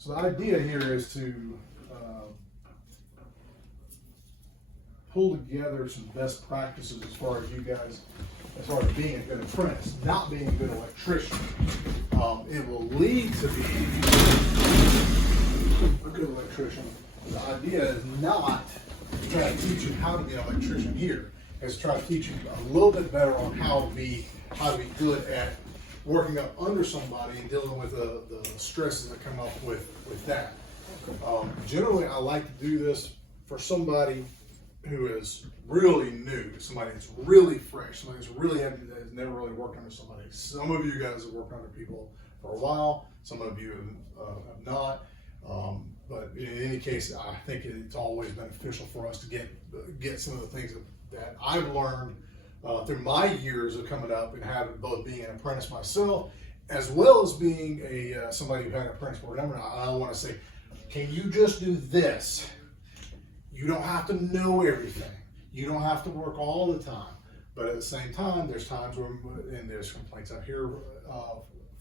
So the idea here is to pull together some best practices as far as you guys, as far as being a good apprentice, not being a good electrician. It will lead to being a good electrician. The idea is not to try to teach you how to be an electrician here. It's to try to teach you a little bit better on how to be good at working up under somebody and dealing with the stresses that come up with that. Generally, I like to do this for somebody who is really new, somebody that's really fresh, somebody that's really that has never really worked under somebody. Some of you guys have worked under people for a while, some of you have not. But in any case, I think it's always beneficial for us to get some of the things that I've learned through my years of coming up and having both being an apprentice myself, as well as being somebody who had an apprentice program. I want to say, can you just do this? You don't have to know everything. You don't have to work all the time. But at the same time, there's times where, and there's complaints I hear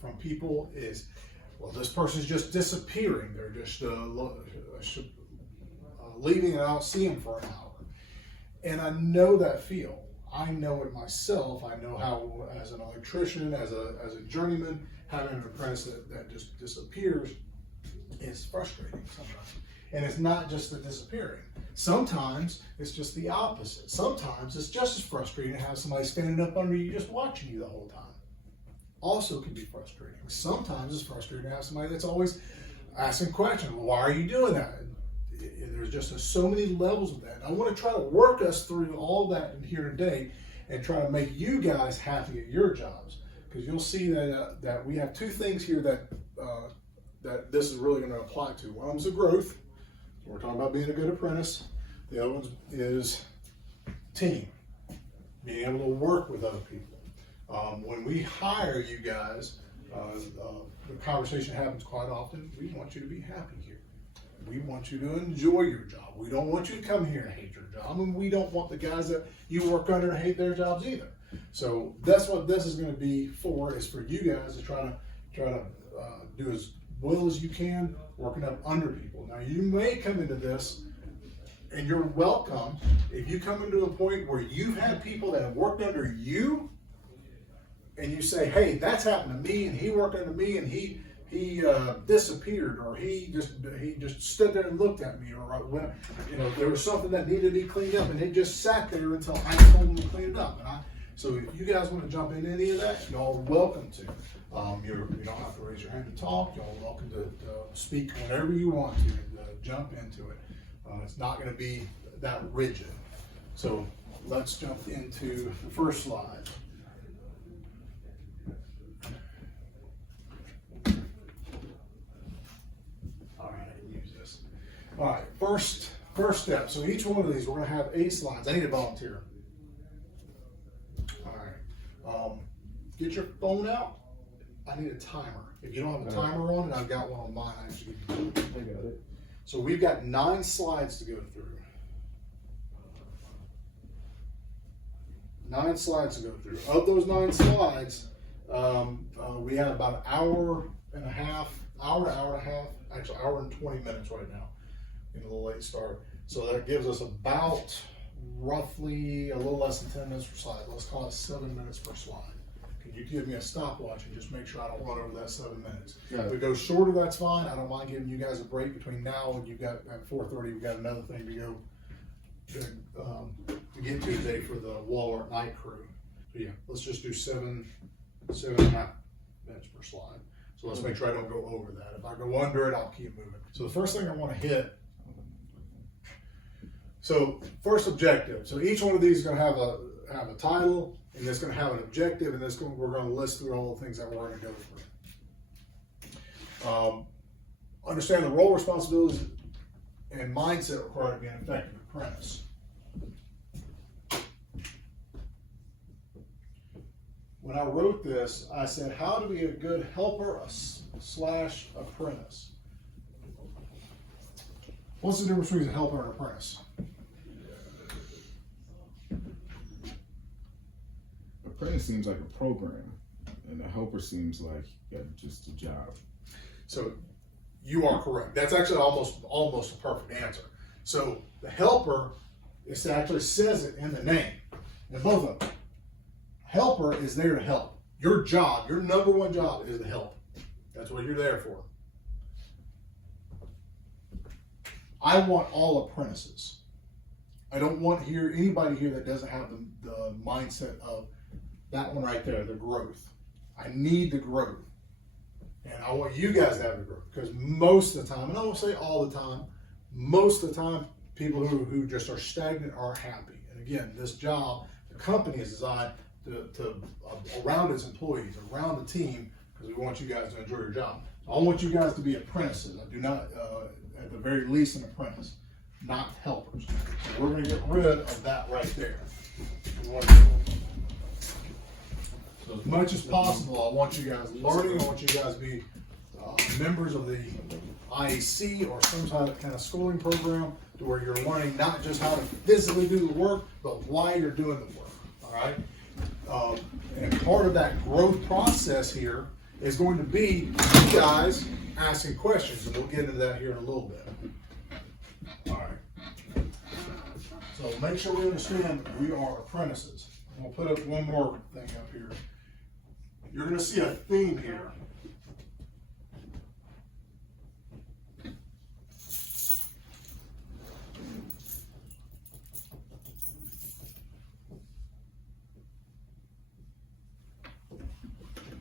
from people is, well, this person's just disappearing. They're just leaving and I don't see them for an hour. And I know that feel. I know it myself. I know how, as an electrician, as a journeyman, having an apprentice that just disappears is frustrating sometimes. And it's not just the disappearing. Sometimes it's just the opposite. Sometimes it's just as frustrating to have somebody standing up under you just watching you the whole time. Also can be frustrating. Sometimes it's frustrating to have somebody that's always asking questions. Well, why are you doing that? There's just so many levels of that. And I want to try to work us through all that in here today and try to make you guys happy at your jobs. Because you'll see that we have two things here that this is really going to apply to. One is the growth. We're talking about being a good apprentice. The other one is team, being able to work with other people. When we hire you guys, the conversation happens quite often. We want you to be happy here. We want you to enjoy your job. We don't want you to come here and hate your job, and we don't want the guys that you work under to hate their jobs either. So that's what this is going to be for, is for you guys to try to do as well as you can, working up under people. Now, you may come into this, and you're welcome. If you come into a point where you've had people that have worked under you, and you say, hey, that's happened to me, and he worked under me, and he disappeared, or he just stood there and looked at me, or when, there was something that needed to be cleaned up, and it just sat there until I told them to clean it up. So if you guys want to jump in any of that, y'all are welcome to. You don't have to raise your hand to talk. Y'all are welcome to speak whenever you want to, jump into it. It's not going to be that rigid. So let's jump into the first slide. All right, use this. All right, first step. So each one of these, we're going to have 8 slides. I need a volunteer. All right. Get your phone out. I need a timer. If you don't have a timer on it, I've got one on mine. I got it. So we've got 9 slides to go through. 9 slides to go through. Of those 9 slides, we have about an hour and a half, actually hour and 20 minutes right now. In a little late start. So that gives us about roughly a little less than 10 minutes per slide. Let's call it 7 minutes per slide. Can you give me a stopwatch and just make sure I don't run over that 7 minutes? Yeah. If we go shorter, that's fine. I don't mind giving you guys a break between now and you've got at 4:30. We've got another thing to go to get to today for the Walmart night crew. But yeah, let's just do 7 and a half minutes per slide. So let's make sure I don't go over that. If I go under it, I'll keep moving. So the first thing I want to hit. So first objective. So each one of these is going to have a title, and it's going to have an objective, and we're going to list through all the things that we're going to go through. Understand the role, responsibilities, and mindset required to be an effective apprentice. When I wrote this, I said, how to be a good helper / apprentice. What's the difference between a helper and an apprentice? Apprentice seems like a program, and a helper seems like just a job. So You are correct. That's actually almost a perfect answer. So the helper, it actually says it in the name. And both of them. Helper is there to help. Your job, your number one job is to help. That's what you're there for. I want all apprentices. I don't want anybody here that doesn't have the mindset of that one right there, the growth. I need the growth. And I want you guys to have the growth, because most of the time, and I won't say all the time, most of the time, people who just are stagnant are happy. And again, this job, the company is designed to around its employees, around the team, because we want you guys to enjoy your job. I want you guys to be apprentices. I do not, at the very least, an apprentice, not helpers. So we're going to get rid of that right there. So as much as possible, I want you guys learning. I want you guys to be members of the IAC or some kind of schooling program, to where you're learning not just how to physically do the work, but why you're doing the work. All right. And part of that growth process here is going to be you guys asking questions, and we'll get into that here in a little bit. All right. So make sure we understand we are apprentices. I'm going to put up one more thing up here. You're going to see a theme here.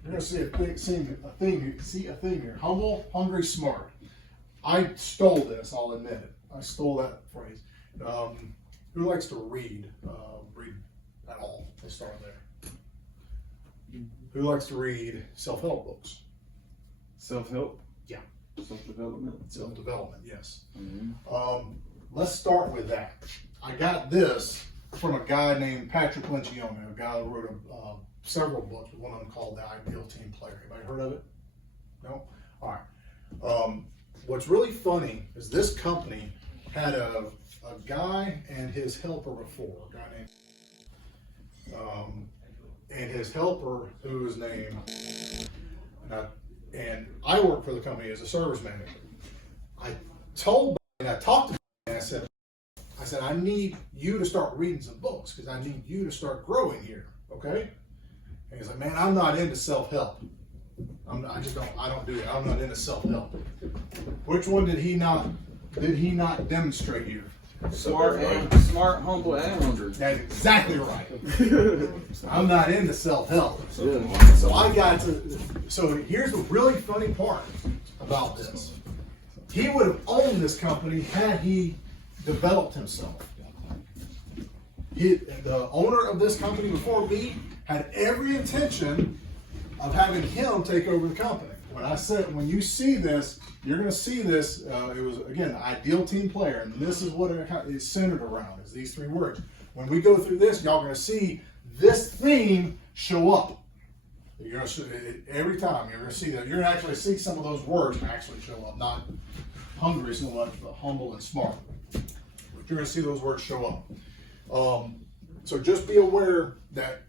You're going to see a theme here. Humble, hungry, smart. I stole this, I'll admit it. I stole that phrase. Who likes to read? Read at all? Let's start there. Who likes to read self-help books? Self-help? Yeah. Self-development? Self-development, yes. Mm-hmm. Let's start with that. I got this from a guy named Patrick Lencioni, a guy who wrote several books, one of them called The Ideal Team Player. Anybody heard of it? No? All right. What's really funny is this company had a guy and his helper before, a guy named, and his helper, who was named, and I work for the company as a service manager. I talked to him, and I said, I need you to start reading some books, because I need you to start growing here, okay? And he's like, man, I'm not into self-help. I don't do it. I'm not into self-help. Which one did he not demonstrate here? Smart, humble, and hungry. That's exactly right. I'm not into self-help. Yeah. So I got to, so here's the really funny part about this. He would have owned this company had he developed himself. The owner of this company before me had every intention of having him take over the company. When you see this, you're going to see this. It was, again, the ideal team player, and this is what it's centered around, is these three words. When we go through this, y'all are going to see this theme show up. You're going to see it every time. You're going to see that. You're going to actually see some of those words actually show up, not hungry so much, but humble and smart. But you're going to see those words show up. So just be aware that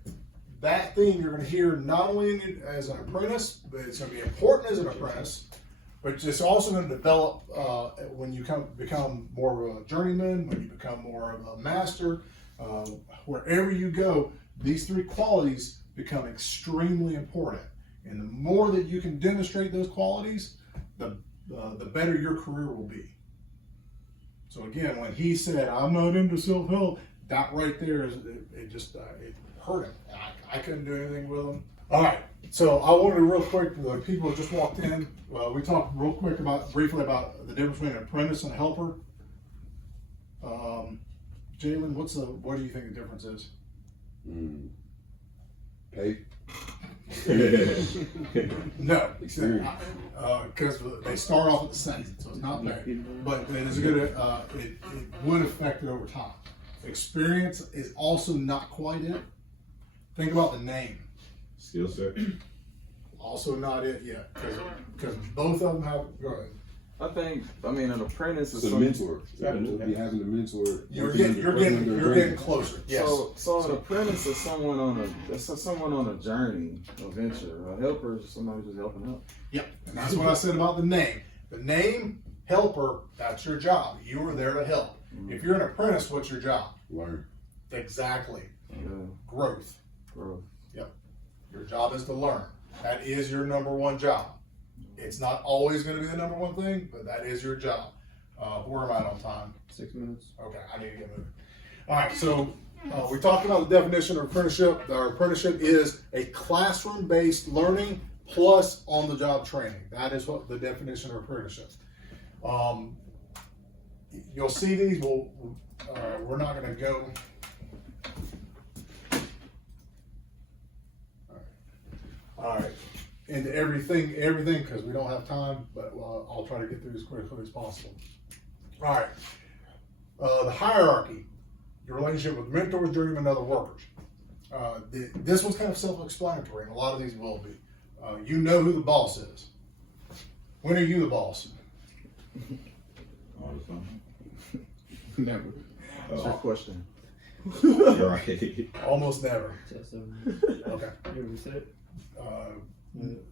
theme you're going to hear not only as an apprentice, but it's going to be important as an apprentice, but it's also going to develop when you become more of a journeyman, when you become more of a master. Wherever you go, these three qualities become extremely important. And the more that you can demonstrate those qualities, the better your career will be. So again, when he said, I'm not into self-help, that right there, it hurt him. I couldn't do anything with him. All right, so I wanted to real quick, the people who just walked in, we talked real quick briefly about the difference between an apprentice and a helper. Jalen, what do you think the difference is? Pay. No, because they start off at the same, so it's not bad. But it is good. It would affect it over time. Experience is also not quite it. Think about the name. Skill set. Also not it yet, because both of them have. Go ahead. An apprentice is So the mentor. Be having a mentor. You're getting closer. Yes. So an apprentice is someone on a journey, a venture. A helper is somebody just helping out. Yep. And that's what I said about the name. The name helper, that's your job. You are there to help. If you're an apprentice, what's your job? Learn. Exactly. Yeah. Growth. Growth. Yep. Your job is to learn. That is your number one job. It's not always going to be the number one thing, but that is your job. Where am I on time? 6 minutes. Okay, I need to get moving. All right, so we talked about the definition of apprenticeship. Our apprenticeship is a classroom-based learning plus on-the-job training. That is what the definition of apprenticeship. You'll see these. We're not going to go. All right, into everything, because we don't have time, but I'll try to get through as quickly as possible. All right, the hierarchy, your relationship with mentors, journeymen, and other workers. This one's kind of self-explanatory, and a lot of these will be. You know who the boss is. When are you the boss? All the time. Never. What's your question? Right. Almost never. Just, Okay. you ever said it?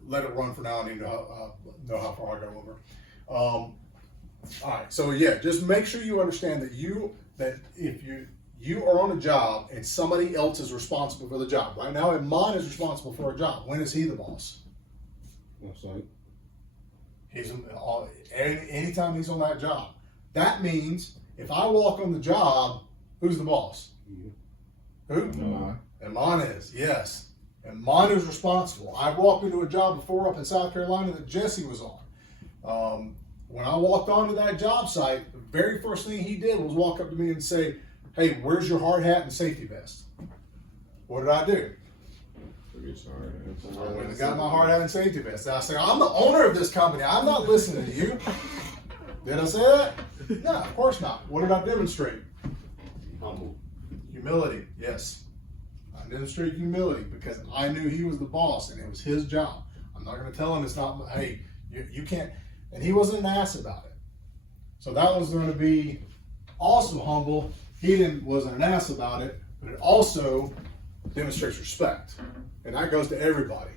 Let it run for now. I need to know how far I go over. All right. So yeah, just make sure you understand that if you are on a job and somebody else is responsible for the job. Right now, Iman is responsible for a job. When is he the boss? That's right. He's anytime he's on that job. That means if I walk on the job, who's the boss? Who? No. Iman is, yes. Iman is responsible. I walked into a job before up in South Carolina that Jesse was on. When I walked onto that job site, the very first thing he did was walk up to me and say, "Hey, where's your hard hat and safety vest?" What did I do? Forget your I went and got my hard hat and safety vest. And I say, "I'm the owner of this company. I'm not listening to you." Did I say that? No, of course not. What did I demonstrate? Humble. Humility, yes. I demonstrated humility because I knew he was the boss and it was his job. I'm not going to tell him it's not, hey, you can't. And he wasn't an ass about it. So that was going to be also humble. He wasn't an ass about it, but it also demonstrates respect. And that goes to everybody.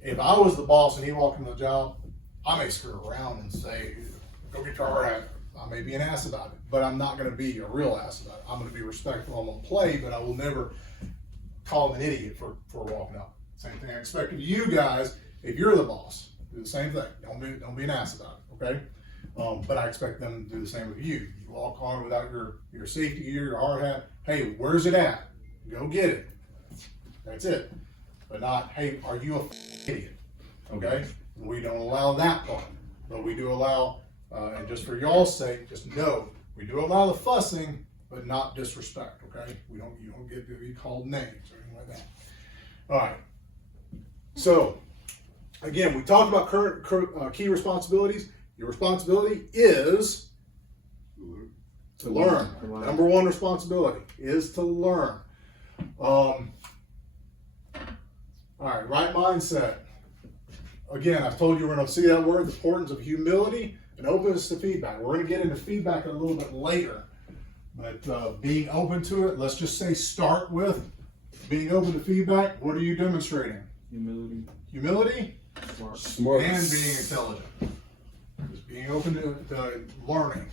If I was the boss and he walked into the job, I may screw around and say, "Go get your hard hat." I may be an ass about it, but I'm not going to be a real ass about it. I'm going to be respectful. I'm going to play, but I will never call him an idiot for walking up. Same thing I expect of you guys. If you're the boss, do the same thing. Don't be an ass about it, okay? But I expect them to do the same with you. You walk on without your safety gear, your hard hat. Hey, where's it at? Go get it. That's it. But not, hey, are you a idiot? Okay? We don't allow that part, but we do allow. And just for y'all's sake, just know we do allow the fussing, but not disrespect. Okay, you don't get to be called names or anything like that. All right. So again, we talked about current key responsibilities. Your responsibility is to learn. Number one responsibility is to learn. All right, right mindset. Again, I've told you we're going to see that word, the importance of humility and openness to feedback. We're going to get into feedback a little bit later, but being open to it, let's just say start with being open to feedback. What are you demonstrating? Humility. Humility Smart. and being intelligent. Just being open to learning.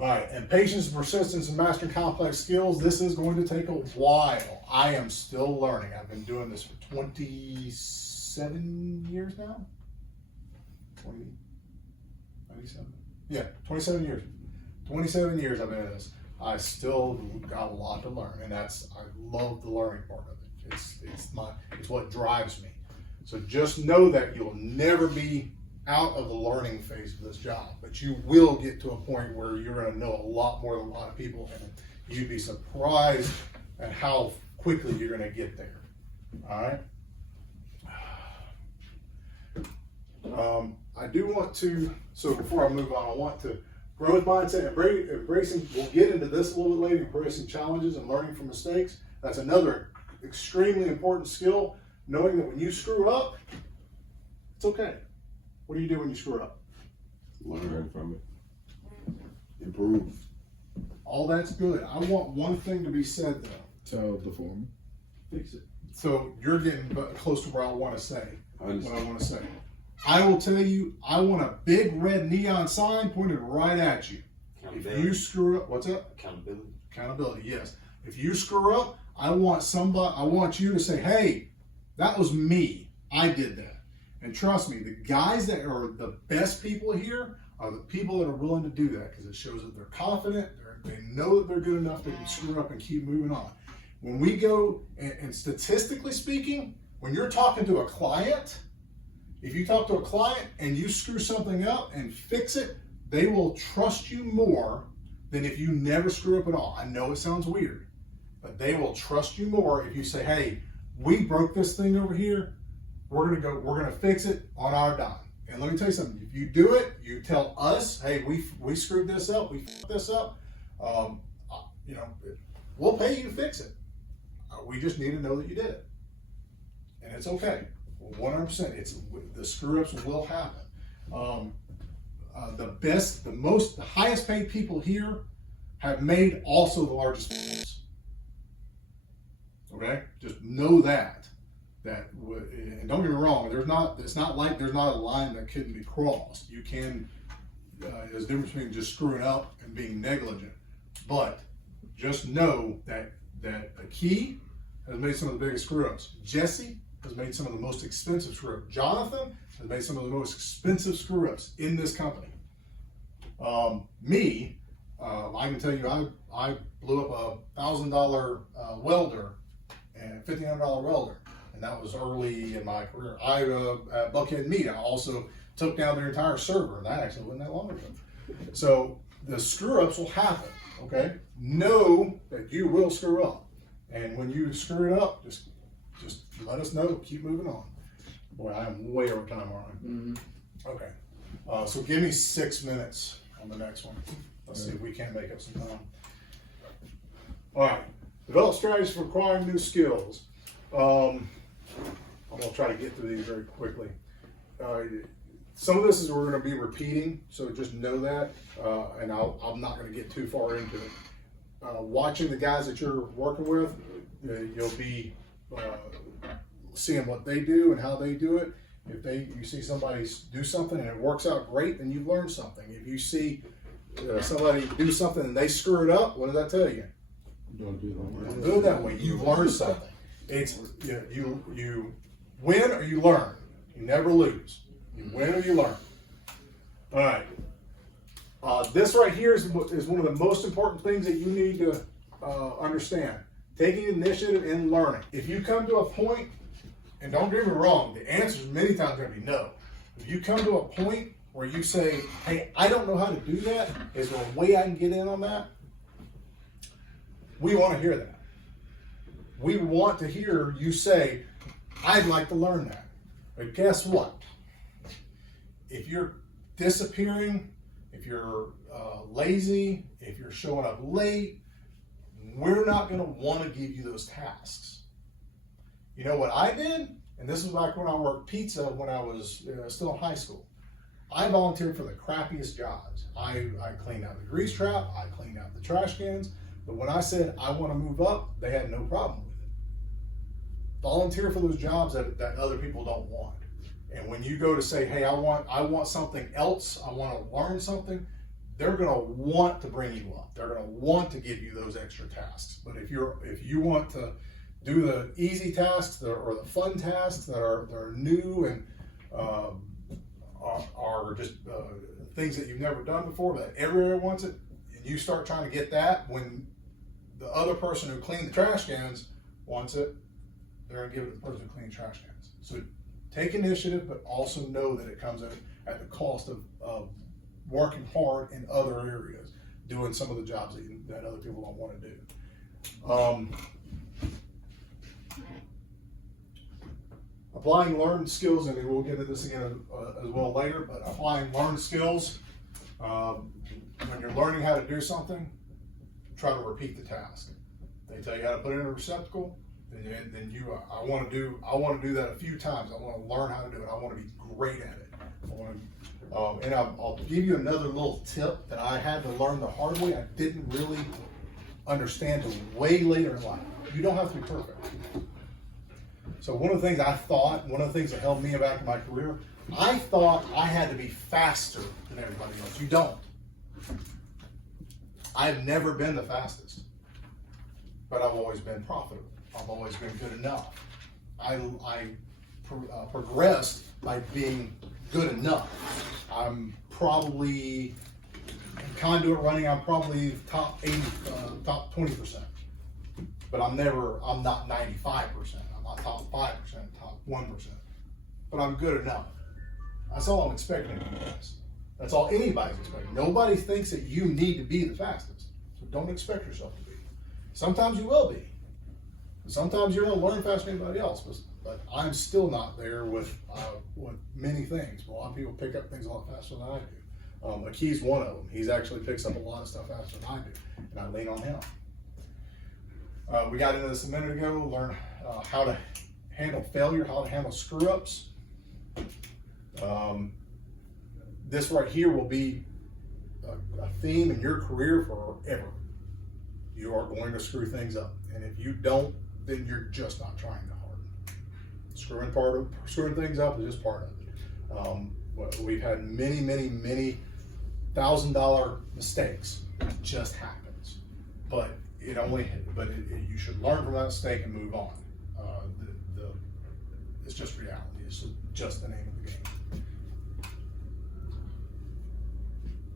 All right, and patience, persistence, and mastering complex skills. This is going to take a while. I am still learning. I've been doing this for 27 years now. 97. Yeah, 27 years. 27 years I've been in this. I still got a lot to learn, and I love the learning part of it. It's what drives me. So just know that you'll never be out of the learning phase of this job, but you will get to a point where you're going to know a lot more than a lot of people, and you'd be surprised at how quickly you're going to get there. All right. I do want to, so before I move on, I want to growth mindset, embracing, we'll get into this a little bit later, embracing challenges and learning from mistakes. That's another extremely important skill, knowing that when you screw up, it's okay. What do you do when you screw up? Learn from it. Improve. All that's good. I want one thing to be said though. Tell the foreman. Fix it. So you're getting close to where I want to say. I understand. What I want to say. I will tell you, I want a big red neon sign pointed right at you. If you screw up, what's up? Accountability. Accountability, yes. If you screw up, I want you to say, hey, that was me. I did that. And trust me, the guys that are the best people here are the people that are willing to do that, because it shows that they're confident, they know that they're good enough to screw up and keep moving on. When we go, and statistically speaking, when you're talking to a client, if you talk to a client and you screw something up and fix it, they will trust you more than if you never screw up at all. I know it sounds weird, but they will trust you more if you say, hey, we broke this thing over here. We're gonna fix it on our dime. And let me tell you something, if you do it, you tell us, hey, we screwed this up, we fucked this up, you know, we'll pay you to fix it. We just need to know that you did it. And it's okay, 100%, the screw ups will happen. The highest paid people here have made also the largest firms. Okay, just know that. And don't get me wrong, it's not like there's not a line that couldn't be crossed. You can, there's a difference between just screwing up and being negligent. But just know that a key has made some of the biggest screw ups. Jesse has made some of the most expensive screw ups. Jonathan has made some of the most expensive screw ups in this company. I can tell you, I blew up a $1,000 welder and $1,500 welder. And that was early in my career. At Buckhead Meat, I also took down their entire server, and that actually wasn't that long ago. So the screw ups will happen, okay? Know that you will screw up. And when you screw it up, just let us know, keep moving on. Boy, I am way over time, aren't I? Mm-hmm. Okay, so give me 6 minutes on the next one. Let's see if we can make up some time. All right, develop strategies for acquiring new skills. I'm gonna try to get through these very quickly. Some of this is we're gonna be repeating, so just know that, and I'm not gonna get too far into it. Watching the guys that you're working with, you'll be seeing what they do and how they do it. If you see somebody do something and it works out great, then you've learned something. If you see somebody do something and they screw it up, what does that tell you? Don't do that. Don't do it that way. You've learned something. It's you win or you learn. You never lose. You win or you learn. All right. This right here is one of the most important things that you need to understand. Taking initiative and learning. If you come to a point, and don't get me wrong, the answer is many times going to be no. If you come to a point where you say, hey, I don't know how to do that, is there a way I can get in on that? We want to hear that. We want to hear you say, I'd like to learn that. But guess what? If you're disappearing, if you're lazy, if you're showing up late, we're not going to want to give you those tasks. You know what I did? And this was back when I worked pizza when I was still in high school. I volunteered for the crappiest jobs. I cleaned out the grease trap, I cleaned out the trash cans, but when I said I want to move up, they had no problem with it. Volunteer for those jobs that other people don't want. And when you go to say, hey, I want something else, I want to learn something, they're going to want to bring you up. They're going to want to give you those extra tasks. But if you want to do the easy tasks or the fun tasks that are new and are just things that you've never done before, that everyone wants it, and you start trying to get that when the other person who cleaned the trash cans wants it, they're going to give it to the person who cleaned trash cans. So take initiative, but also know that it comes at the cost of working hard in other areas, doing some of the jobs that other people don't want to do. Applying learned skills, and we'll get into this again as well later, but applying learned skills, when you're learning how to do something, try to repeat the task. They tell you how to put it in a receptacle, then I want to do that a few times. I want to learn how to do it. I want to be great at it. And I'll give you another little tip that I had to learn the hard way. I didn't really understand until way later in life. You don't have to be perfect. So one of the things that held me back in my career I thought I had to be faster than everybody else. You don't. I've never been the fastest, but I've always been profitable. I've always been good enough. I progressed by being good enough. I'm probably, in conduit running, I'm probably top 80, top 20%. But I'm not 95%. I'm not top 5%, top 1%. But I'm good enough. That's all I'm expecting of you guys. That's all anybody's expecting. Nobody thinks that you need to be the fastest. So don't expect yourself to be. Sometimes you will be. Sometimes you're going to learn faster than anybody else. But I'm still not there with many things. A lot of people pick up things a lot faster than I do. Akey's one of them. He's actually picks up a lot of stuff faster than I do. And I lean on him. We got into this a minute ago, learn how to handle failure, how to handle screw-ups. This right here will be a theme in your career forever. You are going to screw things up. And if you don't, then you're just not trying that hard. Screwing things up is just part of it. We've had many $1,000 mistakes. It just happens. But you should learn from that mistake and move on. It's just reality. It's just the name of the game.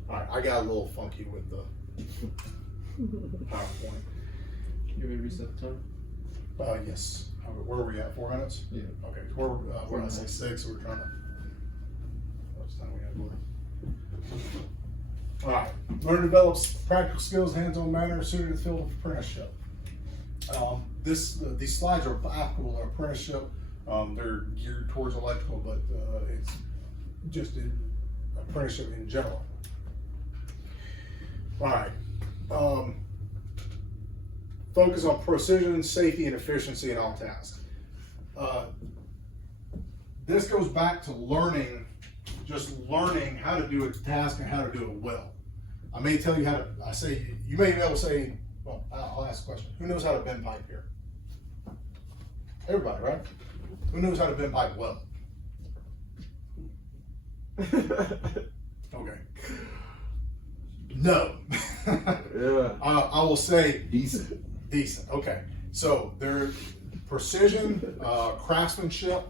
All right, I got a little funky with the PowerPoint. You ready to reset the time? Yes. Where are we at? 4 minutes? Yeah. Okay. We're at 6. We're trying to. What's time we have? All right. Learn and develop practical skills, hands-on manner suited to the field of apprenticeship. These slides are applicable to apprenticeship. They're geared towards electrical, but it's just an apprenticeship in general. All right. Focus on precision, safety, and efficiency in all tasks. This goes back to learning how to do a task and how to do it well. I may tell you how to, you may be able to say, well, I'll ask a question. Who knows how to bend pipe here? Everybody, right? Who knows how to bend pipe well? Okay. No. Yeah. I will say Decent. decent. Okay. So there's precision, craftsmanship,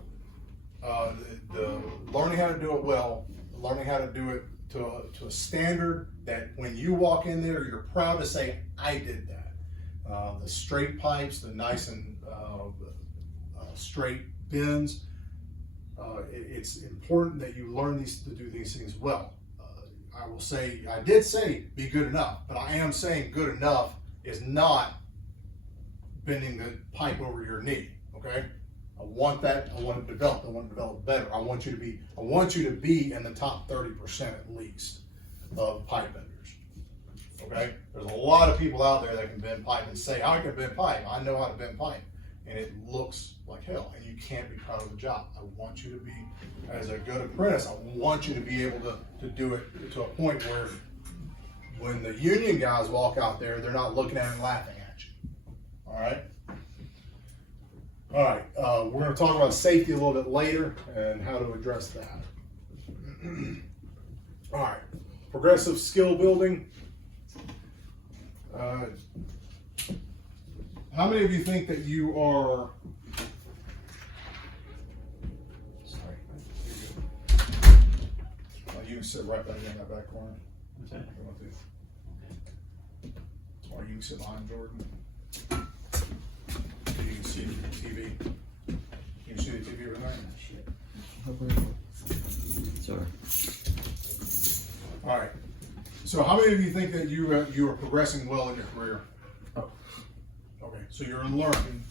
the learning how to do it well, learning how to do it to a standard that when you walk in there, you're proud to say, I did that. The straight pipes, the nice and straight bends. It's important that you learn to do these things well. I did say be good enough, but I am saying good enough is not bending the pipe over your knee. Okay, I want to develop better. I want you to be in the top 30% at least of pipe benders. Okay, there's a lot of people out there that can bend pipe and say I can bend pipe. I know how to bend pipe, and it looks like hell, and you can't be proud of the job. I want you to be, as a good apprentice, I want you to be able to do it to a point where when the union guys walk out there, they're not looking at it and laughing at you. All right? All right, we're going to talk about safety a little bit later and how to address that. All right, progressive skill building. How many of you think that you are, sorry, you can sit right back in that back corner. Okay. Or you can sit behind Jordan. You can see the TV. You can see the TV right there? Sorry. All right. So how many of you think that you are progressing well in your career? Okay, so you're learning.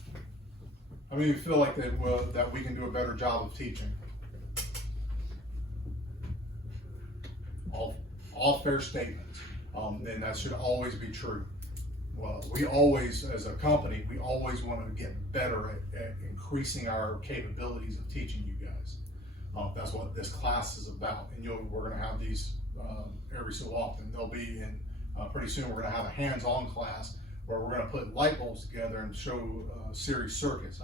How many of you feel like that we can do a better job of teaching? All fair statements, and that should always be true. Well, we always, as a company, we always want to get better at increasing our capabilities of teaching you guys. That's what this class is about, and we're going to have these every so often. They'll be in pretty soon. We're going to have a hands-on class where we're going to put light bulbs together and show series circuits.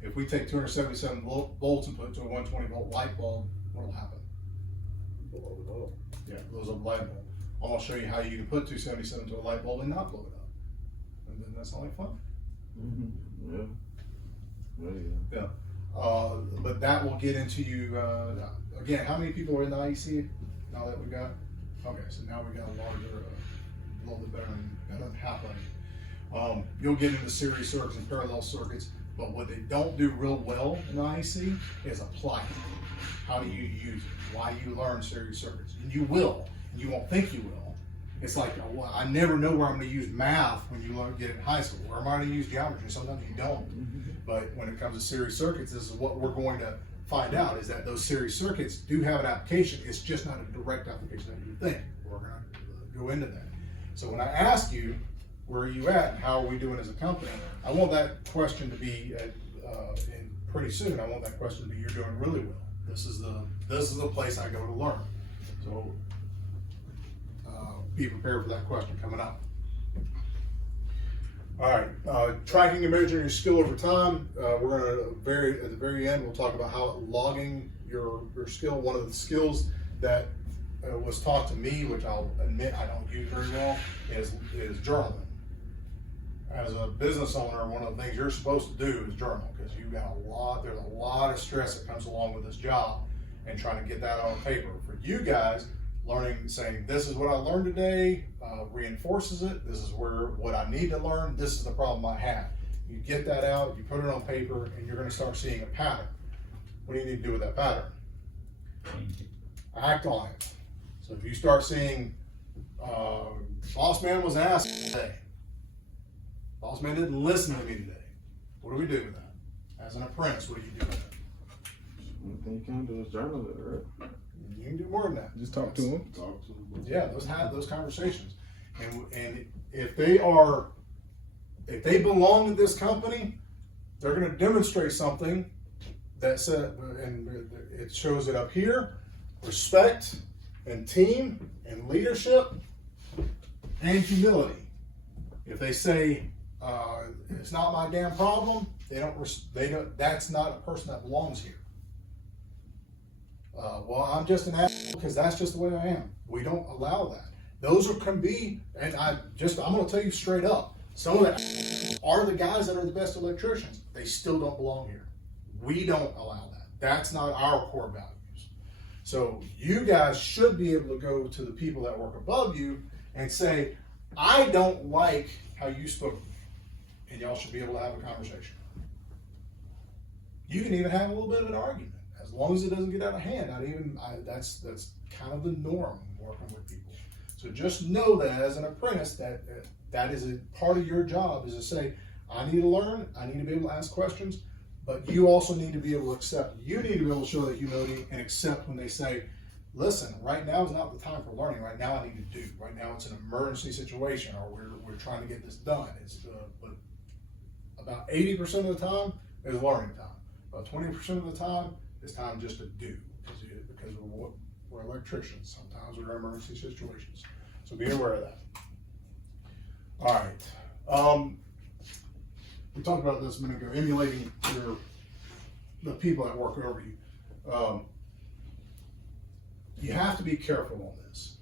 If we take 277 volts and put it to a 120 volt light bulb, what'll happen? Blow the bulb. Yeah, it blows up a light bulb. I'll show you how you can put 277 to a light bulb and not blow it up. And then that's not like fun. Mm-hmm. Yeah. Well, yeah. Yeah. But that will get into you, again, how many people are in the IEC now that we got? Okay, so now we got a larger, a little bit better than half of it. You'll get into series circuits and parallel circuits, but what they don't do real well in the IEC is apply it. How do you use it? Why you learn series circuits? And you will, and you won't think you will. It's like, well, I never know where I'm going to use math when you get in high school. Where am I going to use geometry? Sometimes you don't. But when it comes to series circuits, this is what we're going to find out, is that those series circuits do have an application. It's just not a direct application that you think. We're going to go into that. So when I ask you, where are you at and how are we doing as a company, I want that question to be, and pretty soon, I want that question to be, you're doing really well. This is the place I go to learn. So be prepared for that question coming up. All right, tracking and measuring your skill over time. We're going to at the very end, we'll talk about how logging your skill. One of the skills that was taught to me, which I'll admit I don't use very well, is journaling. As a business owner, one of the things you're supposed to do is journal, because you've got there's a lot of stress that comes along with this job and trying to get that on paper. For you guys, saying this is what I learned today, reinforces it. This is what I need to learn. This is the problem I have. You get that out, you put it on paper, and you're going to start seeing a pattern. What do you need to do with that pattern? Act on it. So if you start seeing, boss man was asked today. Boss man didn't listen to me today. What do we do with that? As an apprentice, what do you do with that? One thing you can do is journal it, right? You can do more than that. Just talk to them. Talk to them. Yeah, have those conversations. And if they belong to this company, they're going to demonstrate something that said, and it shows it up here: respect and team and leadership and humility. If they say it's not my damn problem, they don't. That's not a person that belongs here. Well, I'm just an asshole because that's just the way I am. We don't allow that. Those can be, and I'm going to tell you straight up, some of that are the guys that are the best electricians. They still don't belong here. We don't allow that. That's not our core values. So you guys should be able to go to the people that work above you and say, I don't like how you spoke. And y'all should be able to have a conversation. You can even have a little bit of an argument, as long as it doesn't get out of hand. That's kind of the norm working with people. So just know that as an apprentice, that is a part of your job, is to say, I need to learn, I need to be able to ask questions, but you also need to be able to accept. You need to be able to show that humility and accept when they say, listen, right now is not the time for learning. Right now I need to do. Right now it's an emergency situation, or we're trying to get this done. But about 80% of the time is learning time. About 20% of the time is time just to do, because we're electricians. Sometimes we're in emergency situations. So be aware of that. All right. We talked about this a minute ago, emulating the people that work over you. You have to be careful on this.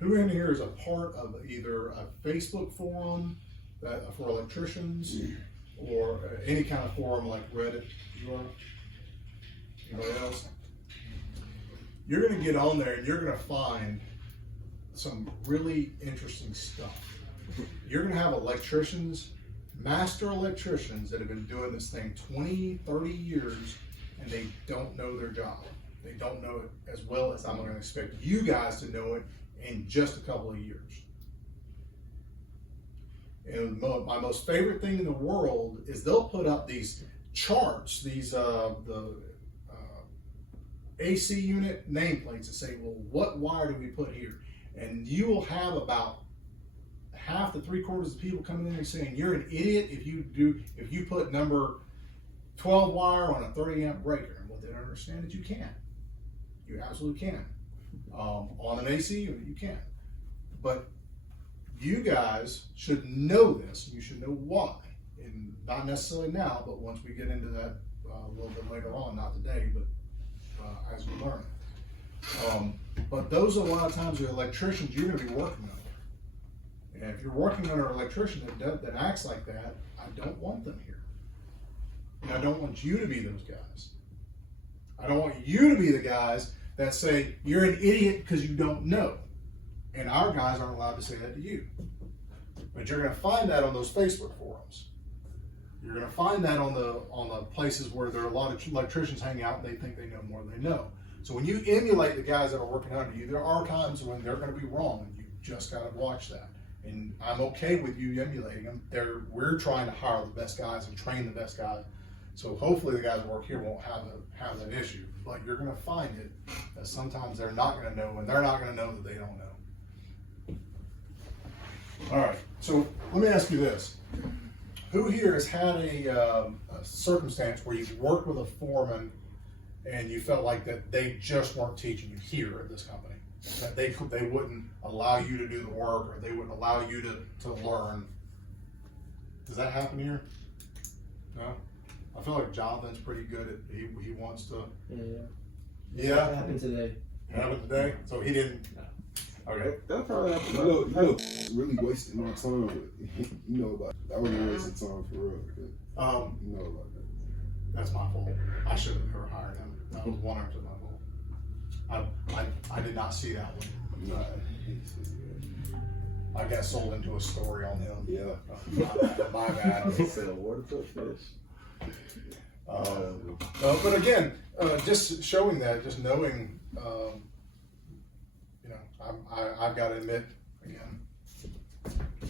Who in here is a part of either a Facebook forum for electricians, or any kind of forum like Reddit? You are? Anybody else? You're going to get on there and you're going to find some really interesting stuff. You're going to have electricians, master electricians, that have been doing this thing 20, 30 years, and they don't know their job. They don't know it as well as I'm going to expect you guys to know it in just a couple of years. And my most favorite thing in the world is they'll put up these charts, these the AC unit nameplates, and say, well, what wire do we put here? And you will have about half to 3/4 of the people coming in and saying, you're an idiot if you put number 12 wire on a 30 amp breaker. And what they don't understand is you can. You absolutely can. On an AC unit, you can. But you guys should know this. You should know why. And not necessarily now, but once we get into that a little bit later on, not today, but as you learn. But those are a lot of times the electricians you're going to be working under. And if you're working under an electrician that acts like that, I don't want them here. And I don't want you to be those guys. I don't want you to be the guys that say you're an idiot because you don't know. And our guys aren't allowed to say that to you. But you're going to find that on those Facebook forums. You're going to find that on the places where there are a lot of electricians hang out and they think they know more than they know. So when you emulate the guys that are working under you, there are times when they're going to be wrong, and you just got to watch that. And I'm okay with you emulating them. We're trying to hire the best guys and train the best guys. So hopefully the guys that work here won't have that issue. But you're going to find it that sometimes they're not going to know, and they're not going to know that they don't know. All right, so let me ask you this. Who here has had a circumstance where you've worked with a foreman and you felt like that they just weren't teaching you here at this company? That they wouldn't allow you to do the work, or they wouldn't allow you to learn? Does that happen here? No? I feel like Jonathan's pretty good at, he wants to. Yeah? It happened today. It happened today? So he didn't? No. Okay. That probably happened. You know, really wasting my time with, you know, about that was a waste of time for real. You know about that. That's my fault. I should have never hired him. That was 100% my fault. I did not see that one. Nah. I got sold into a story on him. Yeah. My bad. Said a waterfoot fish. But again, just showing that, just knowing, you know, I've got to admit, again,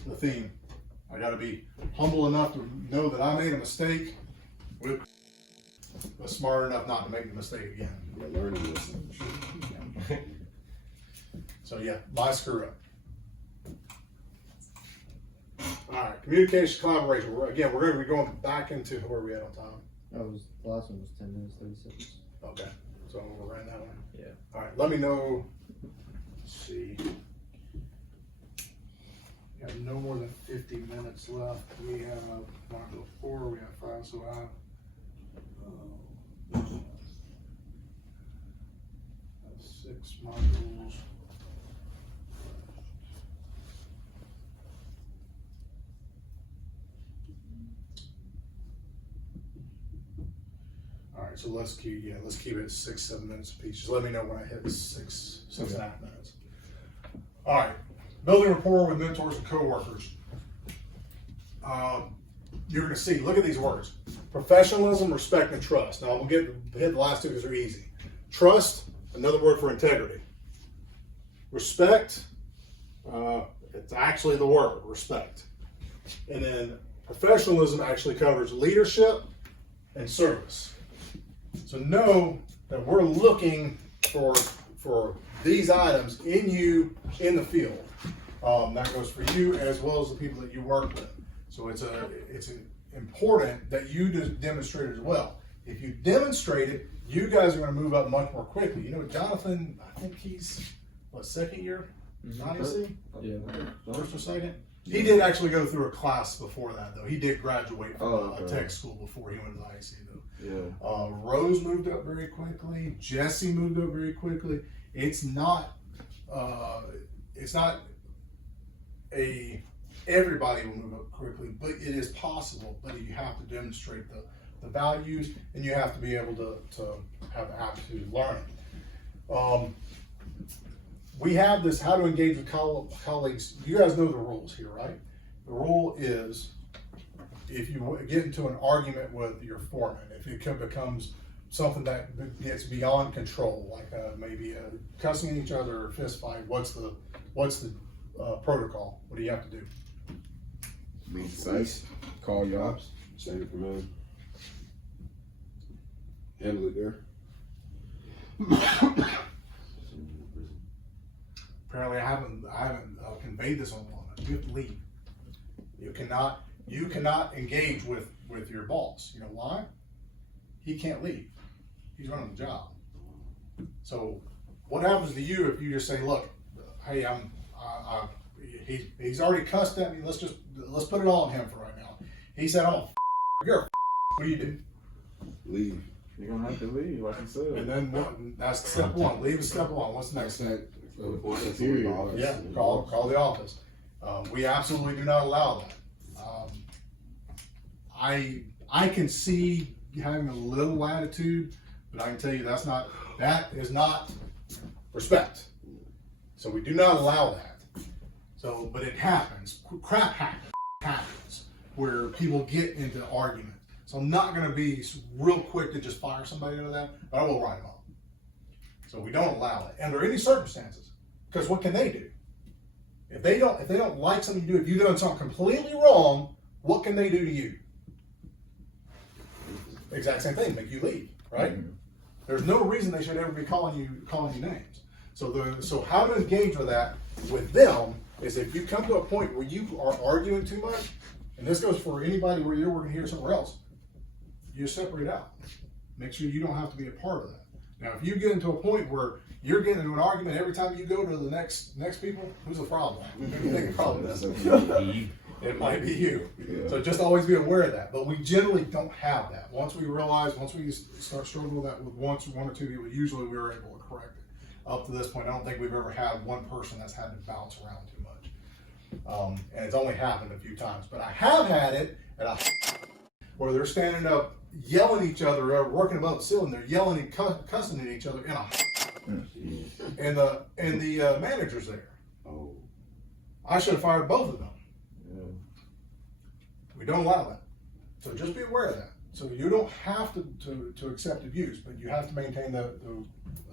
the theme. I got to be humble enough to know that I made a mistake, but smart enough not to make the mistake again. Yeah, learning lessons. So yeah, my screw up. All right, communication, collaboration. We're going to be going back into where we at on time. The last one was 10 minutes, 30 seconds. Okay, so we're running that one. Yeah. All right, let me know. Let's see. We have no more than 50 minutes left. We have module 4, we have 5, so I have 6 modules. All right, so let's keep it 6-7 minutes apiece. Just let me know when I hit 6.5 minutes. All right, building rapport with mentors and coworkers. You're going to see. Look at these words: professionalism, respect, and trust. Now we'll hit the last two because they're easy. Trust, another word for integrity. Respect, it's actually the word respect, and then professionalism actually covers leadership and service. So know that we're looking for these items in you in the field. That goes for you as well as the people that you work with. So it's important that you demonstrate it as well. If you demonstrate it, you guys are going to move up much more quickly. You know, Jonathan, I think he's second year, IEC? Yeah. First or second? He did actually go through a class before that, though. He did graduate from a tech school before he went to the IEC, though. Yeah. Rose moved up very quickly. Jesse moved up very quickly. It's not everybody will move up quickly, but it is possible. But you have to demonstrate the values, and you have to be able to have aptitude to learn. We have this how to engage with colleagues. You guys know the rules here, right? The rule is if you get into an argument with your foreman, if it becomes something that gets beyond control, like maybe cussing each other or fist fight, what's the protocol? What do you have to do? Be concise. Call your ops. Chain of command. Handle it there. Apparently, I haven't conveyed this on one. You have to leave. You cannot engage with your boss. You know why? He can't leave. He's running the job. So, what happens to you if you just say, "Look, hey, he's already cussed at me. Let's put it all on him for right now." He said, "Oh, you're a." What do you do? Leave. You're gonna have to leave, like you said. And then that's step one. Leave is step one. What's next? Yeah, call the office. We absolutely do not allow that. I can see having a little latitude, but I can tell you that is not respect. So we do not allow that. So, but it happens. Crap happens where people get into argument. So I'm not going to be real quick to just fire somebody out of that, but I will write them up. So we don't allow it under any circumstances, because what can they do? If they don't like something you do, if you've done something completely wrong, what can they do to you? Exact same thing, make you leave, right? Mm-hmm. There's no reason they should ever be calling you names. So how to engage with that with them is if you come to a point where you are arguing too much, and this goes for anybody where you're working here or somewhere else, you separate out. Make sure you don't have to be a part of that. Now, if you get into a point where you're getting into an argument every time you go to the next people, who's the problem? Who do you think the problem is? It might be you. Yeah. So just always be aware of that. But we generally don't have that. Once we start struggling with that with one or two people, usually we are able to correct it. Up to this point, I don't think we've ever had one person that's had to bounce around too much. And it's only happened a few times. But I have had it where they're standing up yelling at each other, or working above the ceiling, they're yelling and cussing at each other, and the manager's there. Oh, I should have fired both of them. Yeah. We don't allow that, so just be aware of that. So you don't have to accept abuse, but you have to maintain the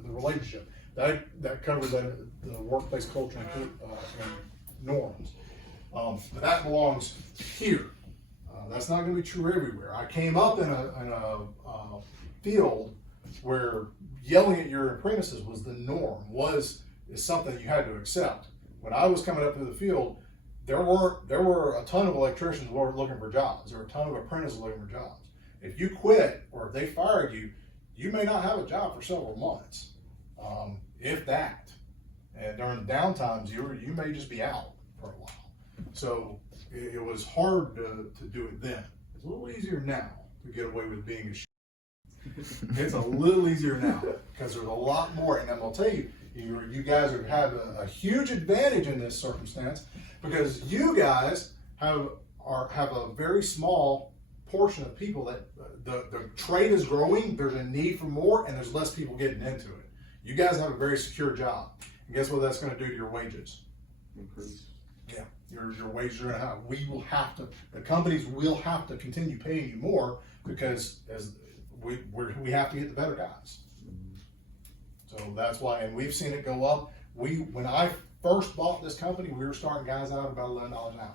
relationship. That covers the workplace culture and norms. But that belongs here. That's not going to be true everywhere. I came up in a field where yelling at your apprentices was the norm, is something you had to accept. When I was coming up through the field, there were a ton of electricians who were looking for jobs. There were a ton of apprentices looking for jobs. If you quit or if they fired you, you may not have a job for several months, if that. And during the downtimes, you may just be out for a while. So it was hard to do it then. It's a little easier now to get away with being a It's a little easier now because there's a lot more. And I'm going to tell you, you guys have a huge advantage in this circumstance because you guys have a very small portion of people that the trade is growing. There's a need for more, and there's less people getting into it. You guys have a very secure job. And guess what that's going to do to your wages? Increase. Yeah. Your wages are going to the companies will have to continue paying you more because as we have to get the better guys. So that's why, and we've seen it go up. When I first bought this company, we were starting guys out at about $11 an hour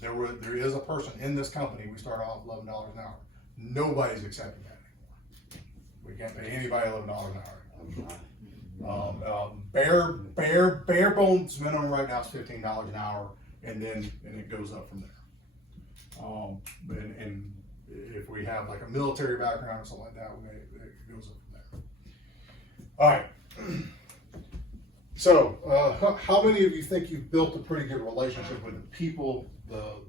there is a person in this company, we start off $11 an hour. Nobody's accepting that anymore. We can't pay anybody $11 an hour. Bare bones minimum right now is $15 an hour, and it goes up from there. And if we have like a military background or something like that, it goes up from there. All right. So, how many of you think you've built a pretty good relationship with the people, the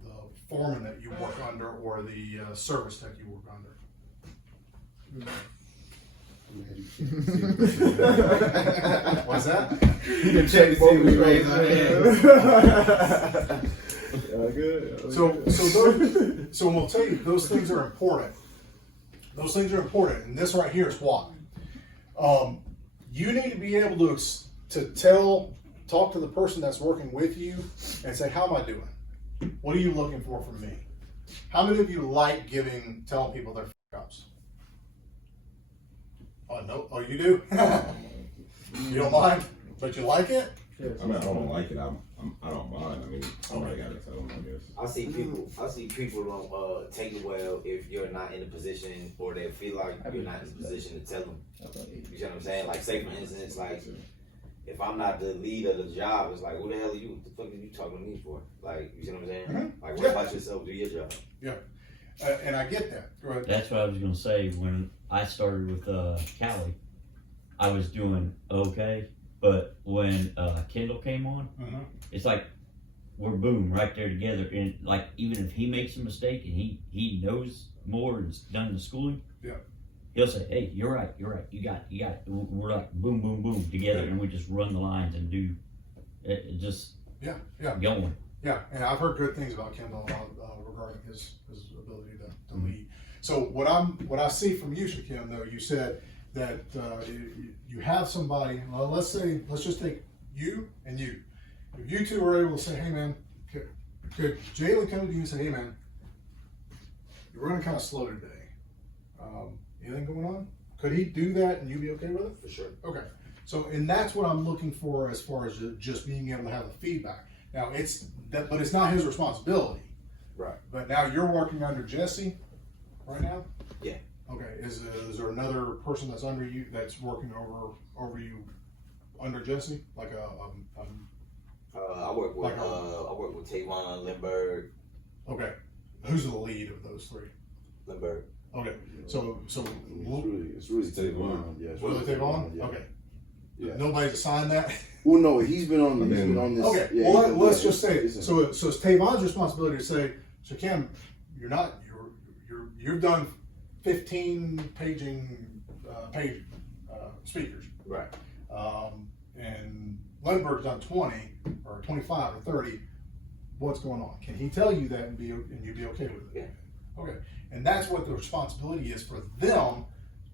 foreman that you work under, or the service tech you work under? What's that? You can check both of raise our hands. Good. So we'll tell you those things are important. Those things are important, and this right here is why. You need to be able to talk to the person that's working with you and say, how am I doing? What are you looking for from me? How many of you like telling people their f***ups? Oh, no. Oh, you do? You don't mind, but you like it? I mean, I don't like it. I don't mind. I mean, somebody got to tell them, I guess. I see people don't take it well if you're not in a position, or they feel like you're not in a position to tell them. You know what I'm saying? Like, say for instance, like, if I'm not the lead of the job, it's like, who the hell are you? What the fuck are you talking to me for? Like, you see what I'm saying? Mm-hmm. Like, what about yourself? Do your job. Yeah. And I get that. Go ahead. That's what I was going to say. When I started with Callie, I was doing okay. But when Kendall came on, it's like we're boom right there together. And like, even if he makes a mistake and he knows more and's done the schooling, Yeah. he'll say, "Hey, you're right, you got it." We're like boom, boom, boom together, and we just run the lines and do it just Yeah. going. Yeah, and I've heard good things about Kendall regarding his ability to lead. So what I see from you, Shakim, though, you said that you have somebody. Well, let's just take you and you. If you two were able to say, "Hey, man," could Jalen come to you and say, "Hey, man, you're running kind of slow today. Anything going on?" Could he do that and you be okay with it? For sure. Okay. So, and that's what I'm looking for as far as just being able to have the feedback. Now, but it's not his responsibility. Right. But now you're working under Jesse right now? Yeah. Okay. Is there another person that's under you that's working over you under Jesse? Like I work with Tyrone, Lindbergh. okay. Who's the lead of those three? Lindbergh. Okay. So It's really Tyrone. Yeah. it's will they take on? Yeah. Okay. Yeah. Nobody's assigned that? Well, no, he's been on this. Okay, Yeah, well, let's just say, so it's Tavon's responsibility to say, Shakim, you've done 15 paging speakers. Right. And Lindbergh's done 20 or 25 or 30. What's going on? Can he tell you that and you'd be okay with it? Yeah. Okay, and that's what the responsibility is for them,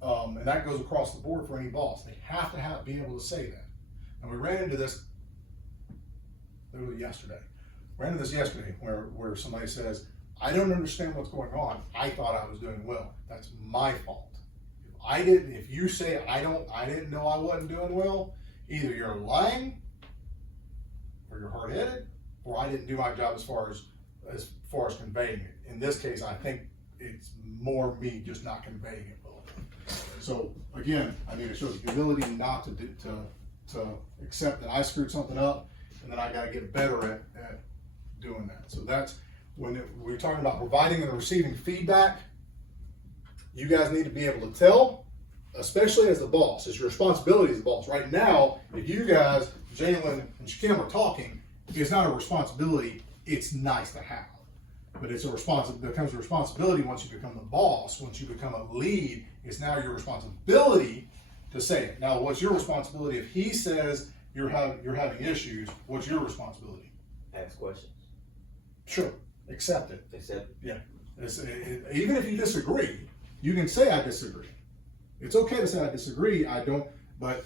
and that goes across the board for any boss. They have to be able to say that. And we ran into this literally yesterday. Ran into this yesterday where somebody says, "I don't understand what's going on. I thought I was doing well. That's my fault. If you say I didn't know I wasn't doing well, either you're lying, or you're hard-headed, or I didn't do my job as far as conveying it. In this case, I think it's more me just not conveying it well. So again, I think it shows humility not to accept that I screwed something up, and then I got to get better at doing that. So that's when we're talking about providing and receiving feedback. You guys need to be able to tell, especially as the boss. It's your responsibility as the boss. Right now, if you guys, Jalen and Shakim, are talking, it's not a responsibility. It's nice to have, but it becomes a responsibility once you become the boss. Once you become a lead, it's now your responsibility to say it. Now, what's your responsibility if he says you're having issues? What's your responsibility? Ask questions. Sure, accept it. Accept it. Yeah, even if you disagree, you can say I disagree. It's okay to say I disagree. I don't, but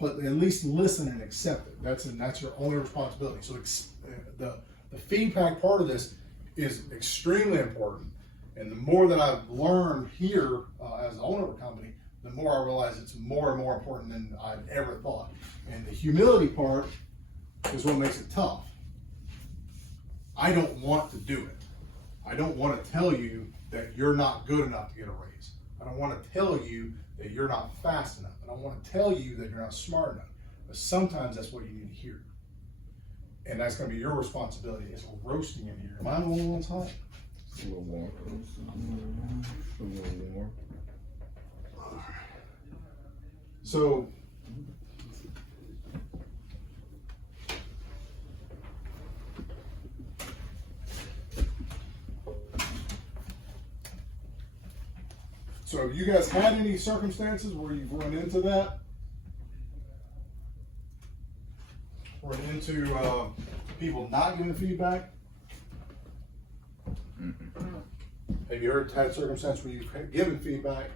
at least listen and accept it. That's your only responsibility. So the feedback part of this is extremely important. And the more that I've learned here as the owner of a company, the more I realize it's more and more important than I've ever thought. And the humility part is what makes it tough. I don't want to do it. I don't want to tell you that you're not good enough to get a raise. I don't want to tell you that you're not fast enough. I don't want to tell you that you're not smart enough. But sometimes that's what you need to hear. And that's going to be your responsibility. It's roasting in here. Am I the only one hot? A little more. A little more. So, have you guys had any circumstances where you've run into that? Run into people not giving feedback? Have you had circumstances where you've given feedback?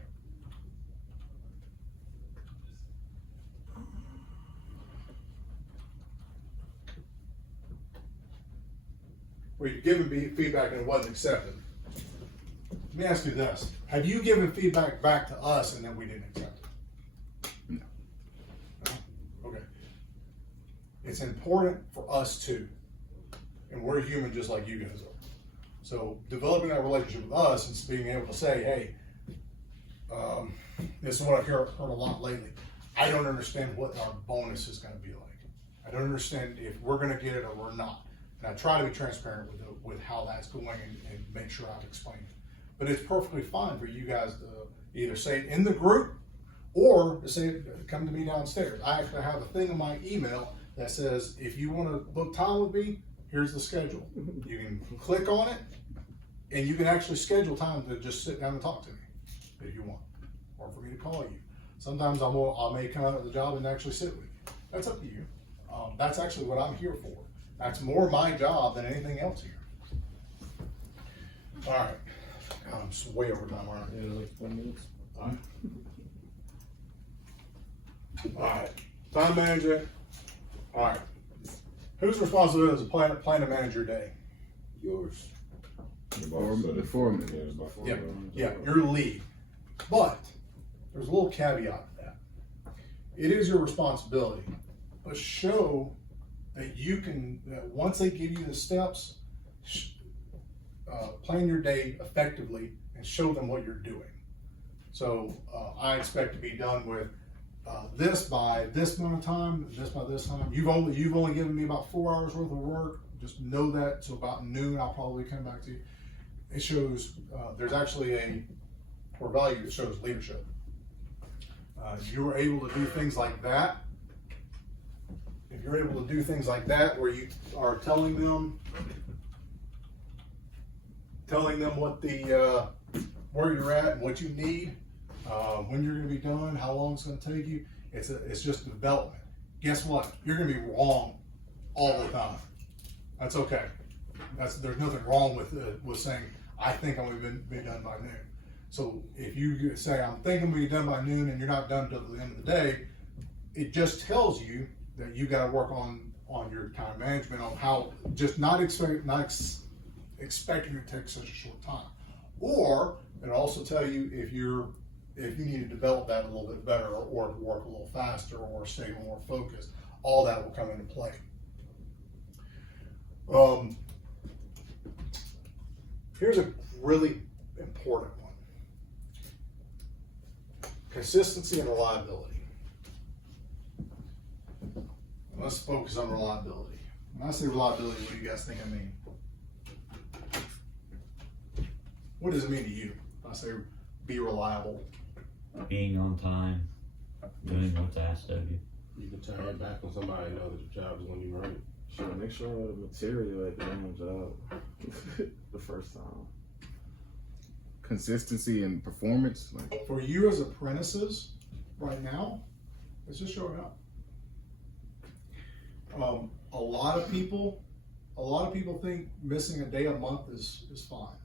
Where you've given feedback and it wasn't accepted? Let me ask you this. Have you given feedback back to us and then we didn't accept it? No. No? Okay. It's important for us too. And we're human just like you guys are. So developing that relationship with us and being able to say, hey, this is what I've heard a lot lately. I don't understand what our bonus is going to be like. I don't understand if we're going to get it or we're not. And I try to be transparent with how that's going and make sure I've explained it. But it's perfectly fine for you guys to either say it in the group or to say, come to me downstairs. I actually have a thing in my email that says, if you want to book time with me, here's the schedule. You can click on it And you can actually schedule time to just sit down and talk to me if you want, or for me to call you. Sometimes I may come out of the job and actually sit with you. That's up to you. That's actually what I'm here for. That's more my job than anything else here. All right. God, I'm just way over time, aren't I? Yeah, like 4 minutes. All right. Time management. All right. Whose responsibility is to plan and manage your day? Yours. The The foreman. Yeah, the boss. Yeah, you're the lead. But there's a little caveat to that. It is your responsibility, but show that that once they give you the steps, plan your day effectively and show them what you're doing. So I expect to be done with this by this amount of time, this by this time. You've only given me about 4 hours worth of work. Just know that. So about noon, I'll probably come back to you. It shows there's actually a core value that shows leadership. You were able to do things like that. If you're able to do things like that, where you are telling them what where you're at and what you need, when you're going to be done, how long it's going to take you. It's just development. Guess what? You're going to be wrong all the time. That's okay. There's nothing wrong with saying I think I'm going to be done by noon. So if you say I'm thinking we'll be done by noon and you're not done until the end of the day, it just tells you that you got to work on your time management, on how just not expecting it to take such a short time. Or it'll also tell you if you need to develop that a little bit better, or work a little faster, or stay more focused. All that will come into play. Here's a really important one. Consistency and reliability. Let's focus on reliability. When I say reliability, what do you guys think I mean? What does it mean to you? If I say be reliable. Being on time, doing what's asked of you. You can turn your back on somebody and know that your job is when you're right. Sure, make sure the material at the damn job the first time. Consistency and performance. Like, For you as apprentices, right now, it's just showing up. A lot of people think missing a day a month is fine,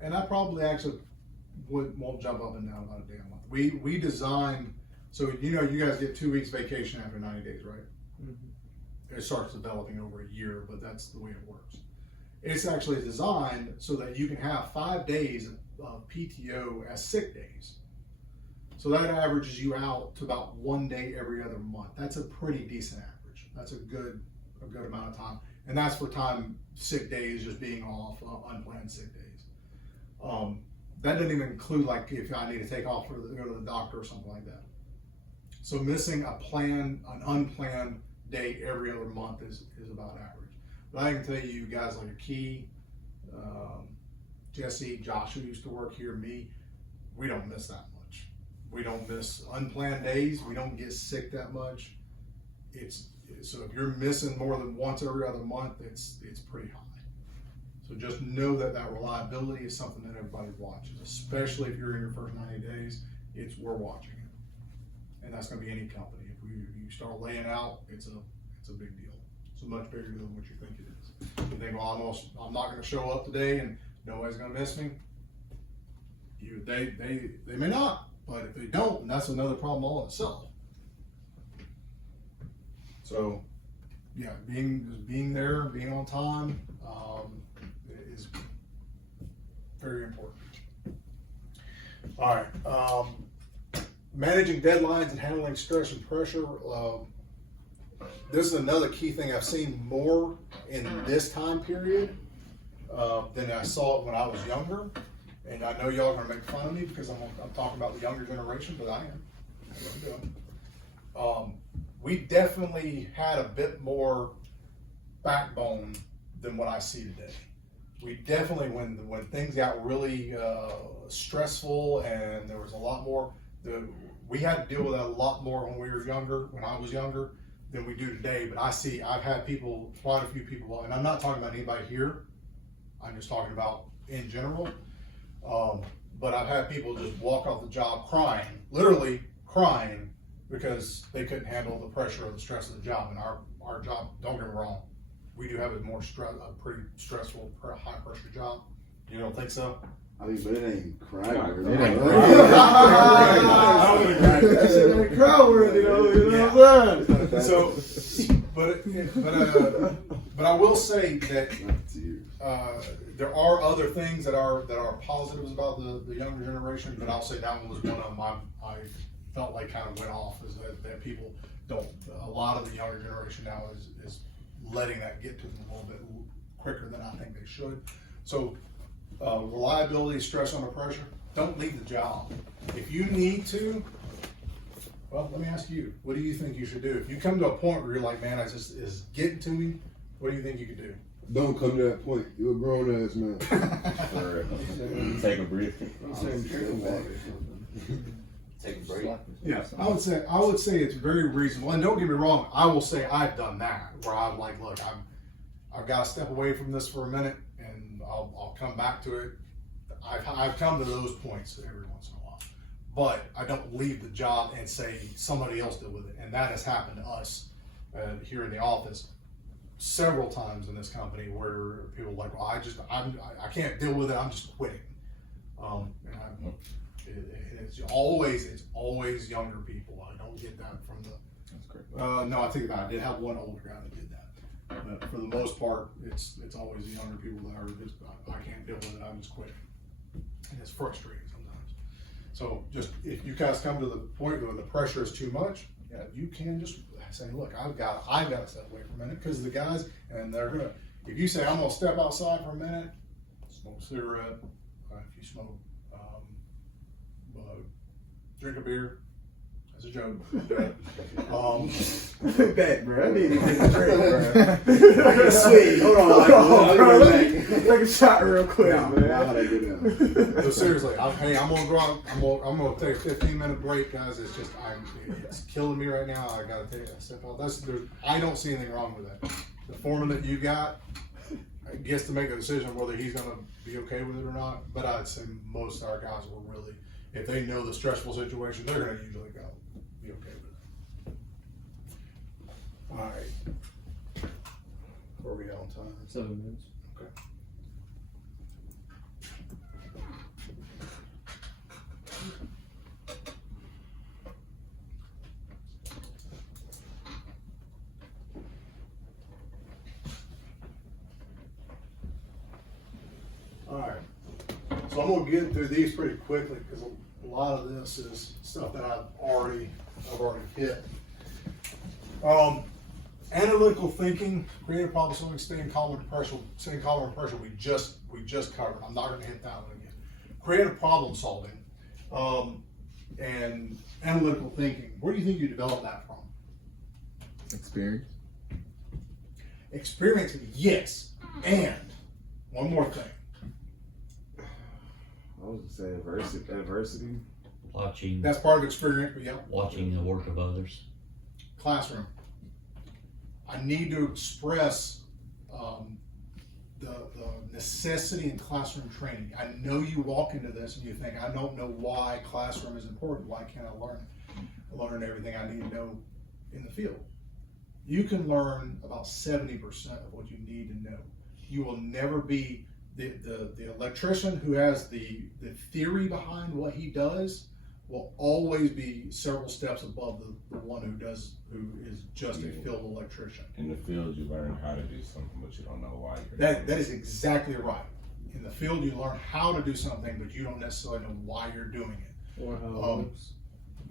and I probably actually won't jump up and down about a day a month. We designed so you guys get 2 weeks vacation after 90 days, right? Mm-hmm. It starts developing over a year, but that's the way it works. It's actually designed so that you can have 5 days of PTO as sick days. So that averages you out to about 1 day every other month. That's a pretty decent average. That's a good amount of time. And that's for sick days, just being off, unplanned sick days. That doesn't even include like if I need to take off to go to the doctor or something like that. So missing an unplanned day every other month is about average. But I can tell you guys like Key, Jesse, Josh, who used to work here, me, we don't miss that much. We don't miss unplanned days. We don't get sick that much. So if you're missing more than once every other month, it's pretty high. So just know that reliability is something that everybody watches, especially if you're in your first 90 days. We're watching it, and that's going to be any company. If you start laying out, it's a big deal. It's much bigger than what you think it is. You think, well, I'm not going to show up today, and nobody's going to miss me. They may not, but if they don't, that's another problem all in itself. So, yeah, being there, being on time, is very important. All right, managing deadlines and handling stress and pressure. This is another key thing I've seen more in this time period than I saw it when I was younger. And I know y'all are gonna make fun of me because I'm talking about the younger generation, but I am. I really do. We definitely had a bit more backbone than what I see today. We definitely, when things got really stressful and there was a lot more, we had to deal with that a lot more when I was younger, than we do today. But I've had quite a few people, and I'm not talking about anybody here. I'm just talking about in general. But I've had people just walk off the job crying, literally crying, because they couldn't handle the pressure or the stress of the job. And our job, don't get me wrong, we do have a pretty stressful, high pressure job. You don't think so? I mean, but it ain't crime. It ain't that shit ain't crowd worthy though, you know what I'm saying? So, but I will say that there are other things that are positives about the younger generation, but I'll say that one was one of them I felt like kind of went off, is that people don't, a lot of the younger generation now is letting that get to them a little bit quicker than I think they should. So reliability, stress under pressure, don't leave the job. If you need to, well, let me ask you, what do you think you should do? If you come to a point where you're like, man, is getting to me, what do you think you could do? Don't come to that point. You're a grown ass man. Take a breath. Take a break. Yeah, I would say it's very reasonable. And don't get me wrong, I will say I've done that, where I'm like, look, I've got to step away from this for a minute, and I'll come back to it. I've come to those points every once in a while, but I don't leave the job and say somebody else deal with it. And that has happened to us here in the office several times in this company, where people are like, well, I can't deal with it, I'm just quitting. It's always younger people. I don't get that from the. That's great. No, I think about it. I did have one older guy that did that, but for the most part, it's always the younger people that are just, I can't deal with it, I'm just quitting, and it's frustrating sometimes. So just, if you guys come to the point where the pressure is too much, yeah, you can just say, look, I've got to step away for a minute, because the guys, and they're gonna, if you say I'm gonna step outside for a minute, smoke a cigarette, if you smoke, drink a beer, as a joke. Bet, bro. I need to get a drink, bro. Sweet. Hold on, bro. Take a shot real quick, man. So seriously, I'm gonna go out. I'm gonna take a 15-minute break, guys. It's just it's killing me right now. I gotta take a step out. I don't see anything wrong with that. The foreman that you got gets to make a decision whether he's gonna be okay with it or not. But I'd say most of our guys will really, if they know the stressful situation, they're gonna usually go be okay with it. All right. Where are we at on time? 7 minutes. Okay. All right. So I'm gonna get through these pretty quickly, because a lot of this is stuff that I've already hit. Analytical thinking, creative problem solving, staying calm under pressure, we just covered. I'm not gonna hit that one again. Creative problem solving, and analytical thinking. Where do you think you developed that from? Experience. Experience, yes. And one more thing. I was gonna say adversity. Watching That's part of experience, but yeah. watching the work of others. Classroom. I need to express the necessity in classroom training. I know you walk into this and you think, I don't know why classroom is important. Why can't I learn everything I need to know in the field? You can learn about 70% of what you need to know. You will never be the electrician who has the theory behind what he does will always be several steps above the one who is just a field electrician. In the field, you learn how to do something, but you don't know why. That is exactly right. In the field, you learn how to do something, but you don't necessarily know why you're doing it. Or how it works.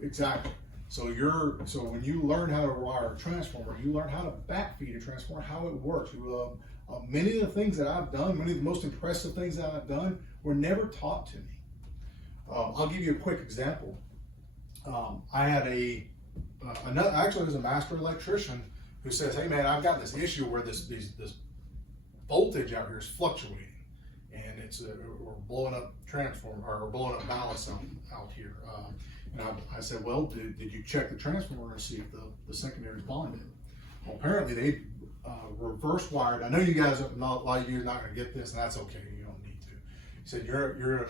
Exactly. So when you learn how to wire a transformer, you learn how to backfeed a transformer, how it works. Many of the things that I've done, many of the most impressive things that I've done, were never taught to me. I'll give you a quick example. I had actually there's a master electrician who says, hey man, I've got this issue where this voltage out here is fluctuating, and we're blowing up transformer, or we're blowing up ballasts out here. And I said, well, did you check the transformer and see if the secondary is bonded? Well, apparently they reverse wired. I know you guys, a lot of you are not going to get this, and that's okay. You don't need to. He said,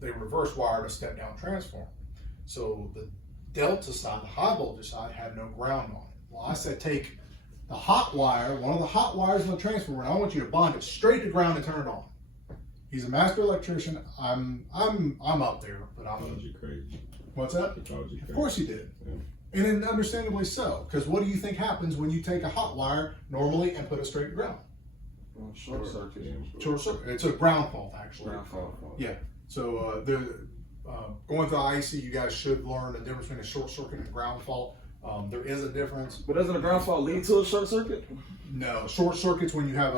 they reverse wired a step down transformer. So the delta side, the high voltage side, had no ground on it. Well, I said, take the hot wire, one of the hot wires in the transformer, and I want you to bond it straight to ground and turn it on. He's a master electrician. I'm up there, but I'm. Called you crazy. What's that? He called you crazy. Of course he did. Yeah. And then understandably so, because what do you think happens when you take a hot wire normally and put it straight to ground? Short circuit. Short circuit. It's a ground fault, actually. Ground fault. Yeah. So going through IEC, you guys should learn the difference between a short circuit and a ground fault. There is a difference. But doesn't a ground fault lead to a short circuit? No, short circuits when you have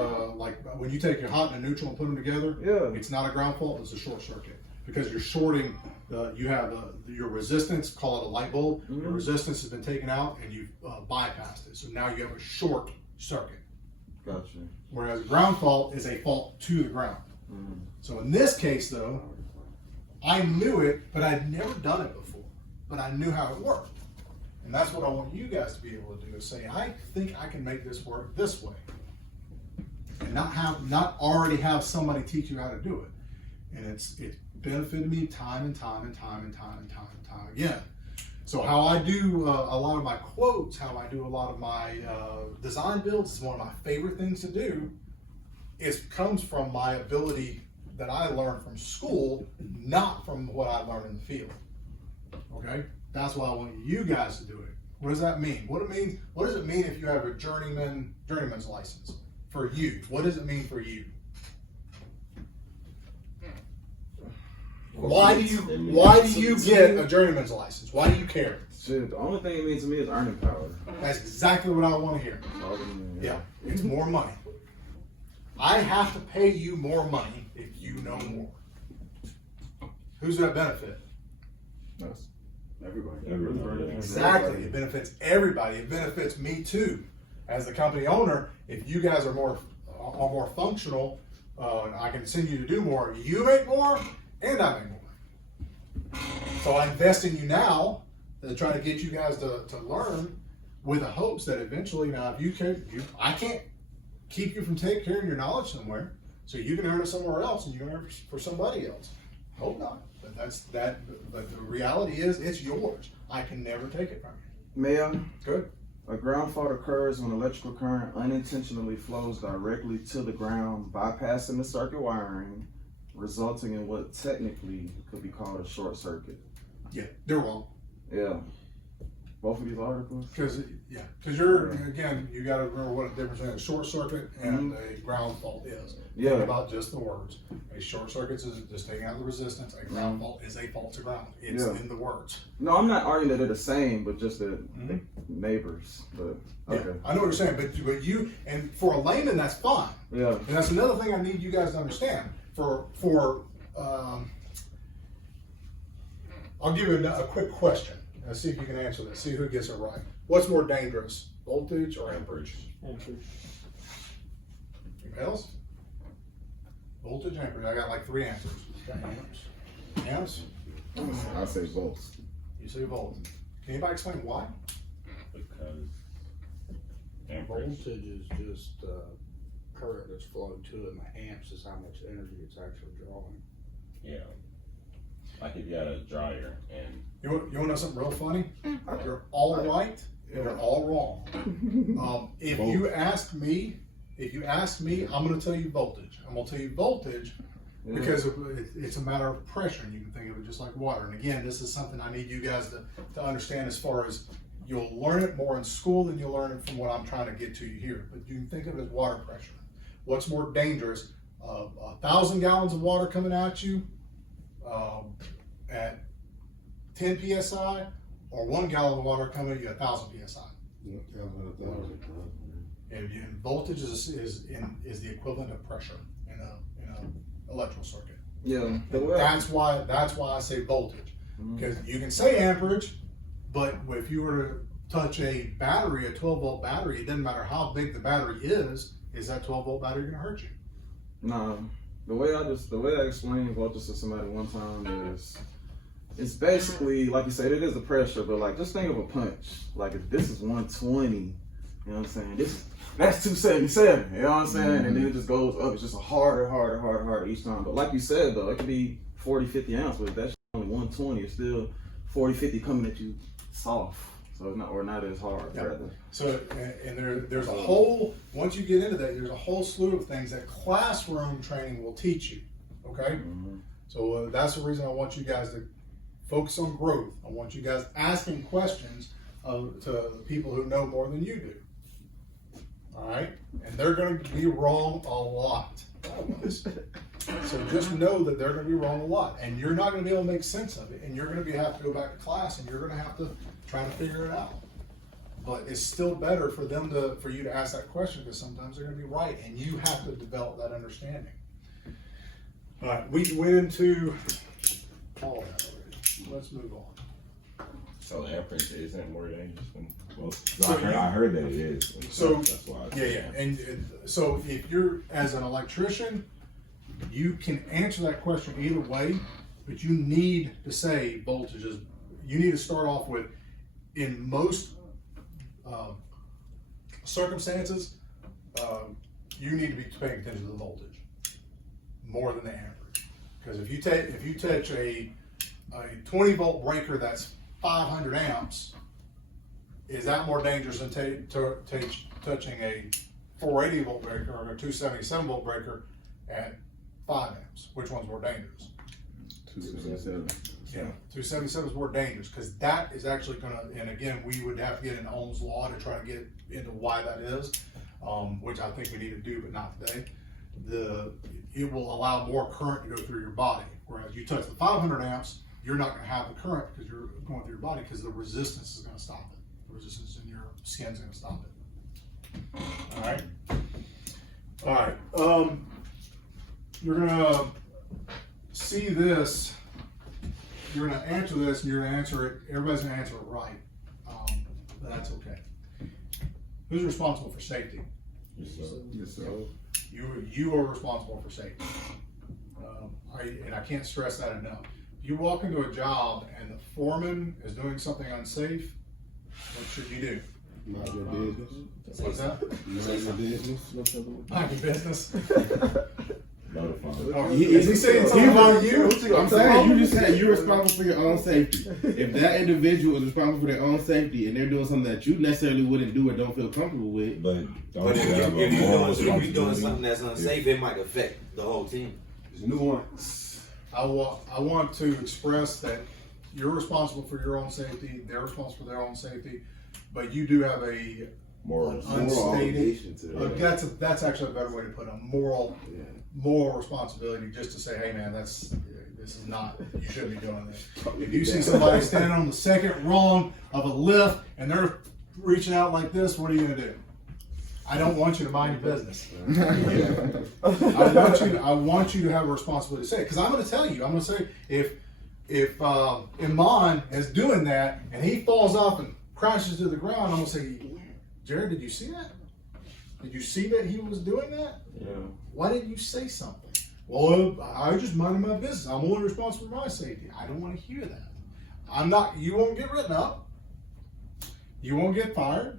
when you take your hot and a neutral and put them together. Yeah. It's not a ground fault. It's a short circuit because you're shorting. You have your resistance. Call it a light bulb. Mm-hmm. Your resistance has been taken out and you bypassed it. So now you have a short circuit. Gotcha. Whereas a ground fault is a fault to the ground. Mm. So in this case, though, I knew it, but I'd never done it before. But I knew how it worked. And that's what I want you guys to be able to do, is say, I think I can make this work this way. And not already have somebody teach you how to do it. And it's benefited me time and time again. So how I do a lot of my quotes, how I do a lot of my design builds, is one of my favorite things to do. It comes from my ability that I learned from school, not from what I learned in the field. Okay? That's why I want you guys to do it. What does that mean? What does it mean if you have a journeyman's license for you? What does it mean for you? Why do you get a journeyman's license? Why do you care? Shit, the only thing it means to me is earning power. That's exactly what I want to hear. Yeah, it's more money. I have to pay you more money if you know more. Who's that benefit? That's Everybody. Exactly. It benefits everybody. It benefits me too. As the company owner, if you guys are more functional, I can send you to do more. You make more, and I make more. So I invest in you now to try to get you guys to learn, with the hopes that eventually, now if you can, I can't keep you from carrying your knowledge somewhere, so you can earn it somewhere else, and you can earn it for somebody else. Hope not. But the reality is, it's yours. I can never take it from you. Mayor, Good. a ground fault occurs when electrical current unintentionally flows directly to the ground, bypassing the circuit wiring, resulting in what technically could be called a short circuit. Yeah, they're wrong. Yeah. Both of these articles? Because you're, again, you got to remember what the difference between a short circuit and a ground fault is. Yeah. Think about just the words. A short circuit is just taking out the resistance. A ground fault is a fault to ground. It's in the words. No, I'm not arguing that they're the same, but just the neighbors. But okay. Yeah, I know what you're saying, but you, and for a layman, that's fine. Yeah. And that's another thing I need you guys to understand. I'll give you a quick question. Let's see if you can answer this. See who gets it right. What's more dangerous, voltage or amperage? Amperage. Anybody else? Voltage, amperage. I got like 3 answers. Got amps? Amps? I say volts. You say volt. Can anybody explain why? Because Voltage is just current that's flowing to it, and the amps is how much energy it's actually drawing. yeah, like if you had a dryer and You want to know something real funny? You're all right. You're all wrong. If you ask me, I'm going to tell you voltage. I'm going to tell you voltage because it's a matter of pressure, and you can think of it just like water. And again, this is something I need you guys to understand, as far as you'll learn it more in school than you'll learn it from what I'm trying to get to you here. But you can think of it as water pressure. What's more dangerous? 1,000 gallons of water coming at you at 10 psi, or 1 gallon of water coming at you at 1,000 psi. And voltage is the equivalent of pressure in an electrical circuit. Yeah. That's why I say voltage, because you can say amperage, but if you were to touch a battery, a 12-volt battery, it doesn't matter how big the battery is that 12-volt battery going to hurt you? No. The way I explained voltage to somebody one time is, it's basically, like you said, it is the pressure, but like, just think of a punch. Like, if this is 120 You know what I'm saying? That's 277. You know what I'm saying? And then it just goes up. It's just a harder each time. But like you said though, it could be 40, 50 ounce, but if that's only 120, it's still 40, 50 coming at you soft. So it's not as hard. Yeah. Rather. So, and there's a whole, once you get into that, there's a whole slew of things that classroom training will teach you, okay? So that's the reason I want you guys to focus on growth. I want you guys asking questions to people who know more than you do, all right? And they're gonna be wrong a lot. So just know that they're gonna be wrong a lot, and you're not gonna be able to make sense of it, and you're gonna have to go back to class, and you're gonna have to try to figure it out. But it's still better for you to ask that question, because sometimes they're gonna be right, and you have to develop that understanding. All right, we went into all that already. Let's move on. So the Apprentice isn't more dangerous than, well, I heard that it is. So that's why. Yeah. And so if you're, as an electrician, you can answer that question either way, but you need to say voltages. You need to start off with, in most circumstances, you need to be paying attention to the voltage more than the amperage. Because if you touch a 20 volt breaker that's 500 amps, is that more dangerous than touching a 480 volt breaker or a 277 volt breaker at 5 amps? Which one's more dangerous? 277. Yeah, 277 is more dangerous, because that is actually gonna, and again, we would have to get an Ohm's law to try to get into why that is, which I think we need to do, but not today. It will allow more current to go through your body, whereas you touch the 500 amps, you're not gonna have the current because you're going through your body, because the resistance is gonna stop it. The resistance in your skin's gonna stop it. All right. You're gonna see this. You're gonna answer this, and you're gonna answer it. Everybody's gonna answer it right, but that's okay. Who's responsible for safety? Yes, sir. You are responsible for safety. And I can't stress that enough. If you walk into a job and the foreman is doing something unsafe, what should you do? Mind your business. What's that? Mind your business. Mind your business. Notify. Is he saying something about you? I'm saying you just said you're responsible for your own safety. If that individual is responsible for their own safety and they're doing something that you necessarily wouldn't do or don't feel comfortable with, But if you're doing something that's unsafe, it might affect the whole team. There's nuance. I want to express that you're responsible for your own safety. They're responsible for their own safety, but you do have a moral unstated. obligation to That's actually a better way to put it. A moral responsibility, just to say, hey man, this is not, you shouldn't be doing this. If you see somebody standing on the second rung of a lift and they're reaching out like this, what are you gonna do? I don't want you to mind your business. I want you to have a responsibility to say it, because I'm going to tell you. I'm going to say if Iman is doing that and he falls off and crashes to the ground, I'm going to say, Jared, did you see that? Did you see that he was doing that? Yeah. Why didn't you say something? Well, I just minded my business. I'm only responsible for my safety. I don't want to hear that. I'm not. You won't get written up. You won't get fired.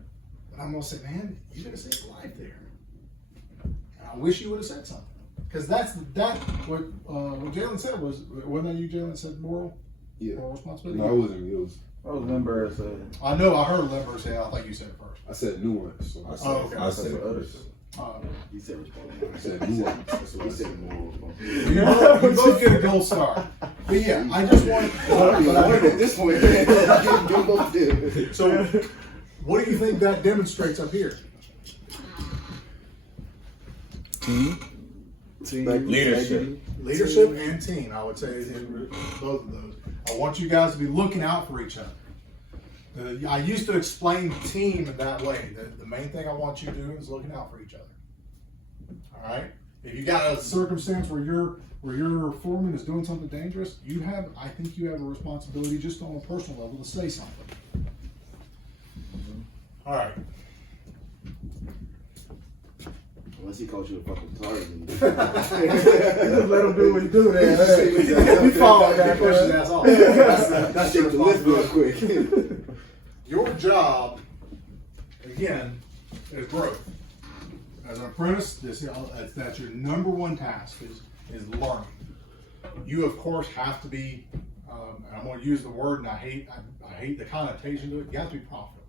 I'm gonna say, man, you could have saved a life there. And I wish you would have said something, because what Jalen said wasn't that you, Jalen, said moral responsibility? No, I wasn't. It was. I was Lindbergh said. I know. I heard Lindbergh say. I thought you said it first. I said nuance. So I said it first. He said responsibility. I said nuance. That's what I said. Moral responsibility. You both get a gold star. But yeah, I just want. At this point, you both did. So, what do you think that demonstrates up here? Leadership and team, I would say, in both of those. I want you guys to be looking out for each other. I used to explain team in that way. The main thing I want you to do is looking out for each other. All right? If you got a circumstance where your foreman is doing something dangerous, I think you have a responsibility just on a personal level to say something. All right. unless he calls you a fucking Tarzan. Just let him do what he do there. We fall back, push his ass off. That's your list real quick. Your job, again, is growth. As an apprentice, that's your number one task is learning. You of course have to be, and I'm going to use the word, and I hate the connotation to it. You have to be profitable.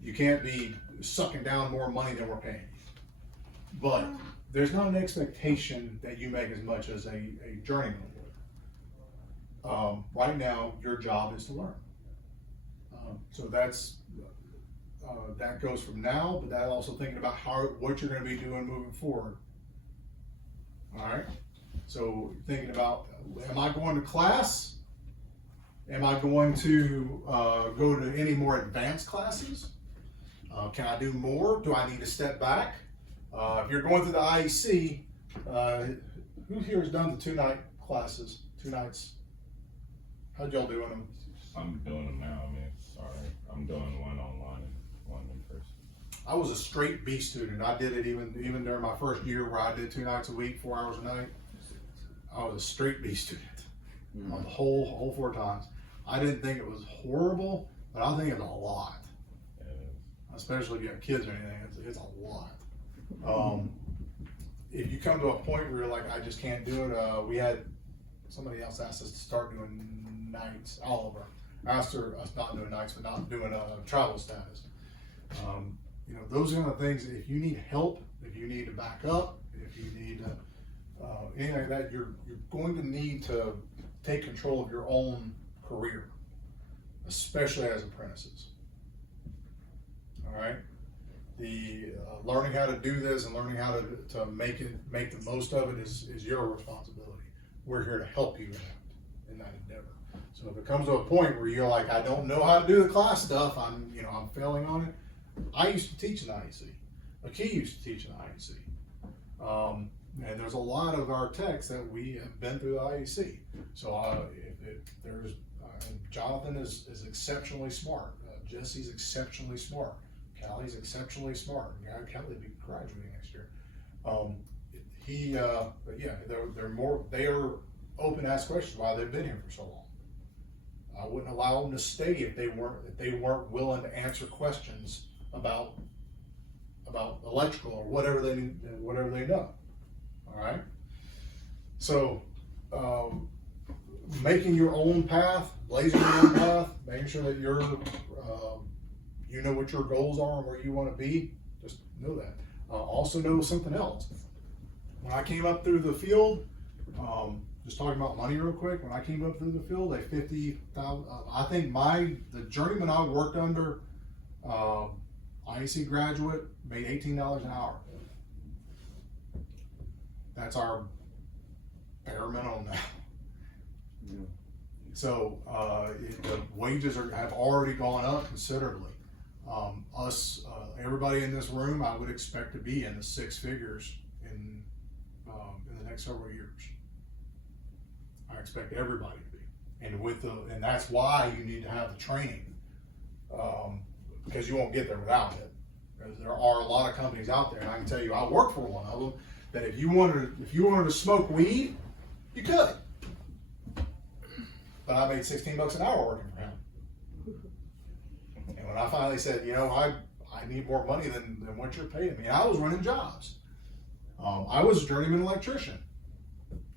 You can't be sucking down more money than we're paying you. But there's not an expectation that you make as much as a journeyman would. Right now, your job is to learn. So that goes from now, but that also thinking about what you're going to be doing moving forward. All right. So thinking about, am I going to class? Am I going to go to any more advanced classes? Can I do more? Do I need to step back? If you're going through the IEC, who here has done the 2-night classes? 2 nights? How'd y'all doing them? I'm doing them now. I mean, sorry, I'm doing one online and one in person. I was a straight B student. I did it even during my first year where I did 2 nights a week, 4 hours a night. I was a straight B student on the whole 4 times. I didn't think it was horrible, but I think it's a lot. Especially if you have kids or anything, it's a lot. If you come to a point where you're like, I just can't do it, we had somebody else asked us to start doing nights. Oliver asked us not doing nights, but not doing travel status. You know, those kind of things. If you need help, if you need to back up, if you need anything like that, you're going to need to take control of your own career, especially as apprentices. All right, the learning how to do this and learning how to make the most of it is your responsibility. We're here to help you in that endeavor. So if it comes to a point where you're like, I don't know how to do the class stuff, I'm failing on it. I used to teach an IEC. McKee used to teach an IEC. And there's a lot of our techs that we have been through the IEC. So there's Jonathan is exceptionally smart. Jesse's exceptionally smart. Callie's exceptionally smart. Callie will be graduating next year. But yeah, they are open to ask questions why they've been here for so long. I wouldn't allow them to stay if they weren't willing to answer questions about electrical or whatever they know. All right. So making your own path, blazing your own path, making sure that you know what your goals are and where you want to be. Just know that. Also know something else. When I came up through the field, just talking about money real quick. When I came up through the field, a 50,000. I think the journeyman I worked under, IEC graduate, made $18 an hour. That's our bare minimum now. Yeah. So the wages have already gone up considerably. Everybody in this room, I would expect to be in the 6 figures in the next several years. I expect everybody to be, and that's why you need to have the training, because you won't get there without it. Because there are a lot of companies out there, and I can tell you, I work for one of them. That if you wanted to smoke weed, you could. But I made $16 an hour working for him. And when I finally said, I need more money than what you're paying me, and I was running jobs. I was a journeyman electrician.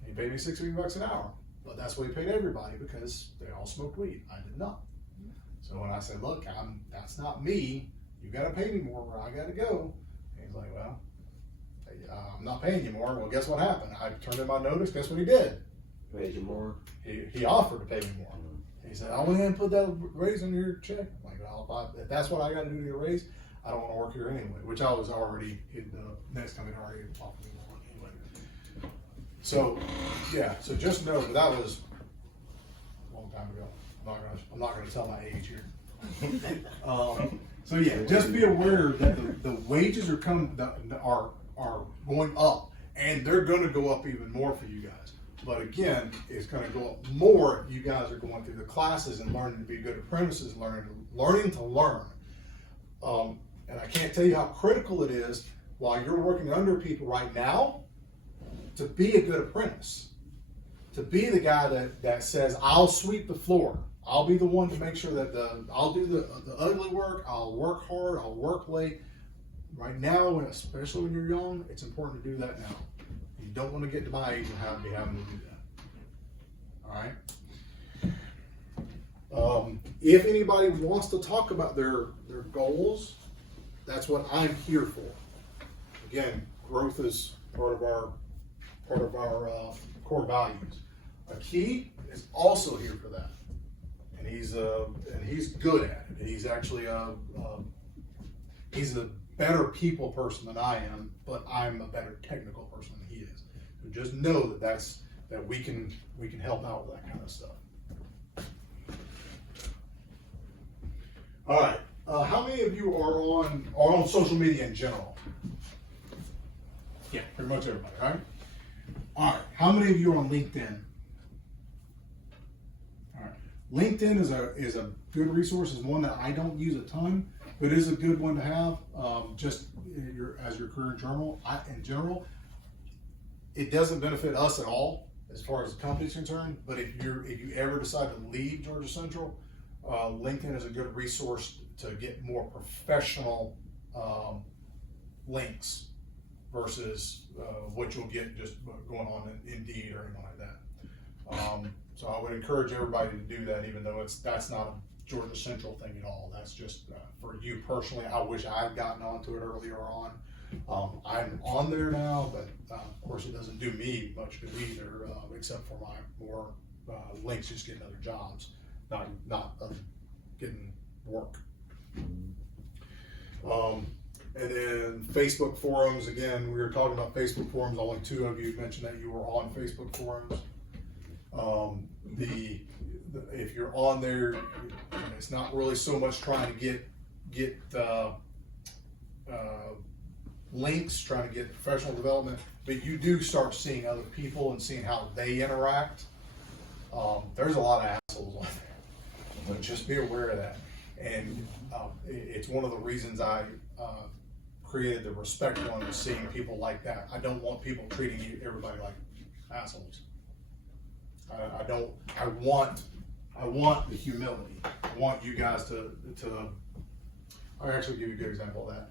He paid me $16 an hour, but that's what he paid everybody because they all smoked weed. I did not. So when I said, look, that's not me. You got to pay me more where I got to go. And he's like, well, I'm not paying you more. Well, guess what happened? I turned in my notice. Guess what he did? Paid you more. He offered to pay me more. He said, I went ahead and put that raise on your check. I'm like, well, if that's what I got to do to get a raise, I don't want to work here anyway. Which I was already, the next company already offered me more anyway. So, yeah. So just know that was a long time ago. I'm not going to tell my age here. So yeah, just be aware that the wages are going up, and they're going to go up even more for you guys. But again, it's going to go up more if you guys are going through the classes and learning to be good apprentices, learning to learn. And I can't tell you how critical it is while you're working under people right now to be a good apprentice, to be the guy that says, I'll sweep the floor. I'll be the one to make sure that I'll do the ugly work. I'll work hard. I'll work late. right now, especially when you're young, it's important to do that now. You don't want to get to my age and be having to do that. All right. If anybody wants to talk about their goals, that's what I'm here for. Again, growth is part of our core values. A key is also here for that, and he's good at it. He's actually he's a better people person than I am, but I'm a better technical person than he is. So just know that we can help out with that kind of stuff. All right. How many of you are on social media in general? Yeah, pretty much everybody, right? All right. How many of you are on LinkedIn? All right. LinkedIn is a good resource. It's one that I don't use a ton, but it is a good one to have. Just as your career in general, it doesn't benefit us at all as far as the company is concerned. But if you ever decide to leave Georgia Central, LinkedIn is a good resource to get more professional links versus what you'll get just going on in Indeed or anything like that. So I would encourage everybody to do that, even though that's not a Georgia Central thing at all. That's just for you personally. I wish I had gotten onto it earlier on. I'm on there now, but of course it doesn't do me much good either, except for my more links just getting other jobs, not getting work. And then Facebook forums, again, we were talking about Facebook forums. Only 2 of you mentioned that you were on Facebook forums. If you're on there, it's not really so much trying to get links, trying to get professional development, but you do start seeing other people and seeing how they interact. There's a lot of assholes on there, but just be aware of that. And it's one of the reasons I created the respect one, is seeing people like that. I don't want people treating everybody like assholes. I want the humility. I want you guys to I'll actually give you a good example of that.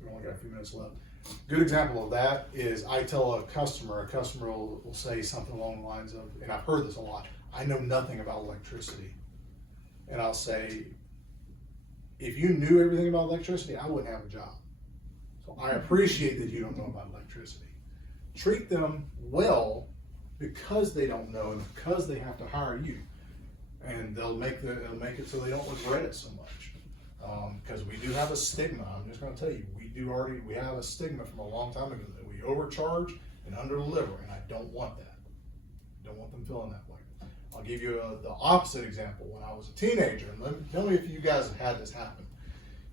We only got a few minutes left. Good example of that is I tell a customer will say something along the lines of, and I've heard this a lot, I know nothing about electricity. And I'll say, if you knew everything about electricity, I wouldn't have a job. So I appreciate that you don't know about electricity. Treat them well because they don't know and because they have to hire you. And they'll make it so they don't regret it so much. Because we do have a stigma. I'm just going to tell you, we have a stigma from a long time ago that we overcharge and underdeliver, and I don't want that. I don't want them feeling that way. I'll give you the opposite example. When I was a teenager, and tell me if you guys have had this happen.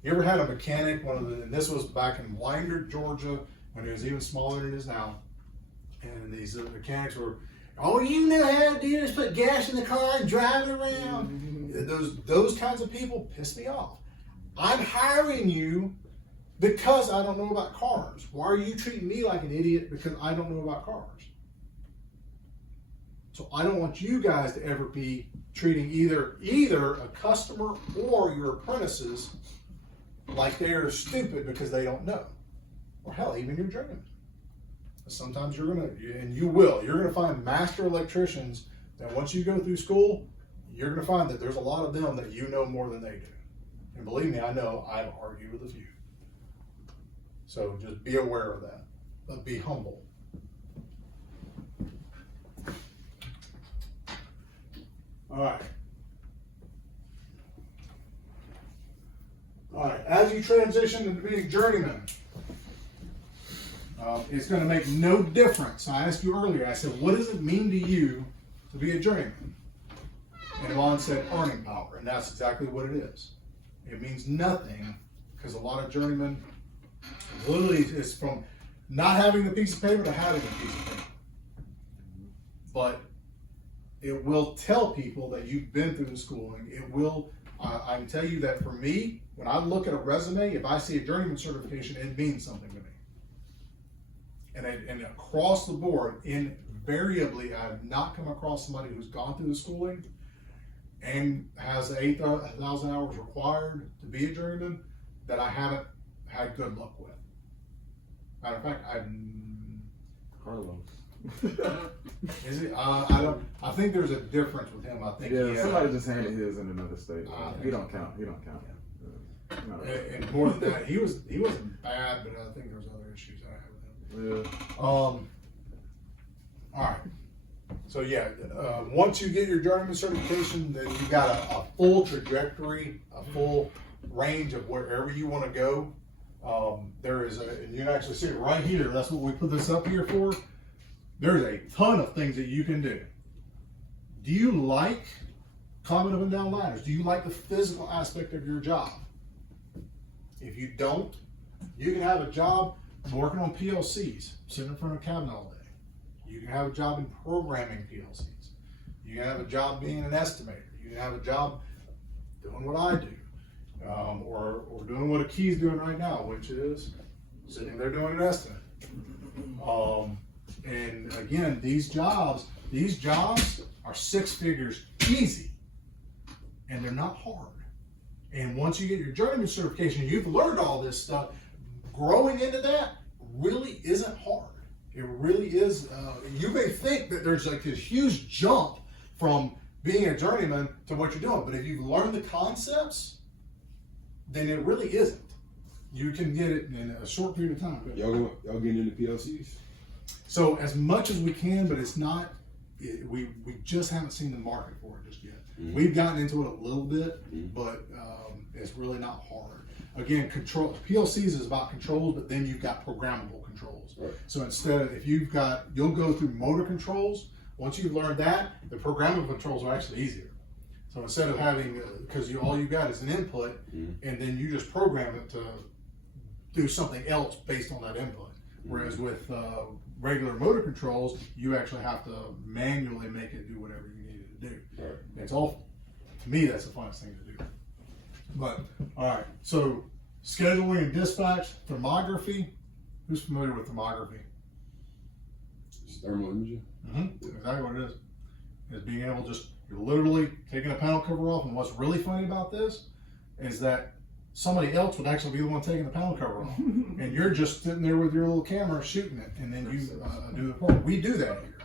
You ever had a mechanic, and this was back in Winder, Georgia, when it was even smaller than it is now, and these mechanics were, all you know how to do is put gas in the car and drive it around. Those kinds of people piss me off. I'm hiring you because I don't know about cars. Why are you treating me like an idiot because I don't know about cars? So I don't want you guys to ever be treating either a customer or your apprentices like they're stupid because they don't know. Or hell, even your journeyman. Sometimes you're gonna find master electricians that once you go through school, you're gonna find that there's a lot of them that you know more than they do. And believe me, I know I've argued with a few. So just be aware of that, but be humble. All right. As you transition into being journeyman, it's going to make no difference. I asked you earlier, I said, what does it mean to you to be a journeyman? And Lon said earning power, and that's exactly what it is. It means nothing, because a lot of journeymen, literally it's from not having the piece of paper to having a piece of paper. But it will tell people that you've been through the schooling. It will, I can tell you that for me, when I look at a resume, if I see a journeyman certification, it means something to me. And across the board, invariably, I have not come across somebody who's gone through the schooling and has 8,000 hours required to be a journeyman that I haven't had good luck with. Matter of fact, Carlos. is it? I think there's a difference with him. I think Yeah, somebody just handed his in another state. I He don't count. He don't count. No. And more than that, he wasn't bad, but I think there was other issues that I had with him. Yeah. All right. So yeah, once you get your journeyman certification, then you got a full trajectory, a full range of wherever you want to go. There is and you can actually see it right here. That's what we put this up here for. There's a ton of things that you can do. Do you like climbing up and down ladders? Do you like the physical aspect of your job? If you don't, you can have a job working on PLCs, sitting in front of a cabinet all day. You can have a job in programming PLCs. You can have a job being an estimator. You can have a job doing what I do, or doing what a key's doing right now, which is sitting there doing an estimate. And again, these jobs are 6 figures easy, and they're not hard. And once you get your journeyman certification, you've learned all this stuff. Growing into that really isn't hard. It really is. You may think that there's like this huge jump from being a journeyman to what you're doing, but if you've learned the concepts, then it really isn't. You can get it in a short period of time. Y'all getting into PLCs? So as much as we can, but it's not. We just haven't seen the market for it just yet. Mm-hmm. We've gotten into it a little bit, but it's really not hard. Again, PLCs is about controls, but then you've got programmable controls. Right. So instead of, you'll go through motor controls. Once you've learned that, the programmable controls are actually easier. So instead of having, because all you got is an input, and then you just program it to do something else based on that input. Whereas with regular motor controls, you actually have to manually make it do whatever you need it to do. Right. It's all, to me, that's the funnest thing to do. But, all right, so scheduling and dispatch, thermography. Who's familiar with thermography? It's thermal imaging. Exactly what it is. Is being able to you're literally taking a panel cover off, and what's really funny about this is that somebody else would actually be the one taking the panel cover off, and you're just sitting there with your little camera shooting it, and then you do the part. We do that here,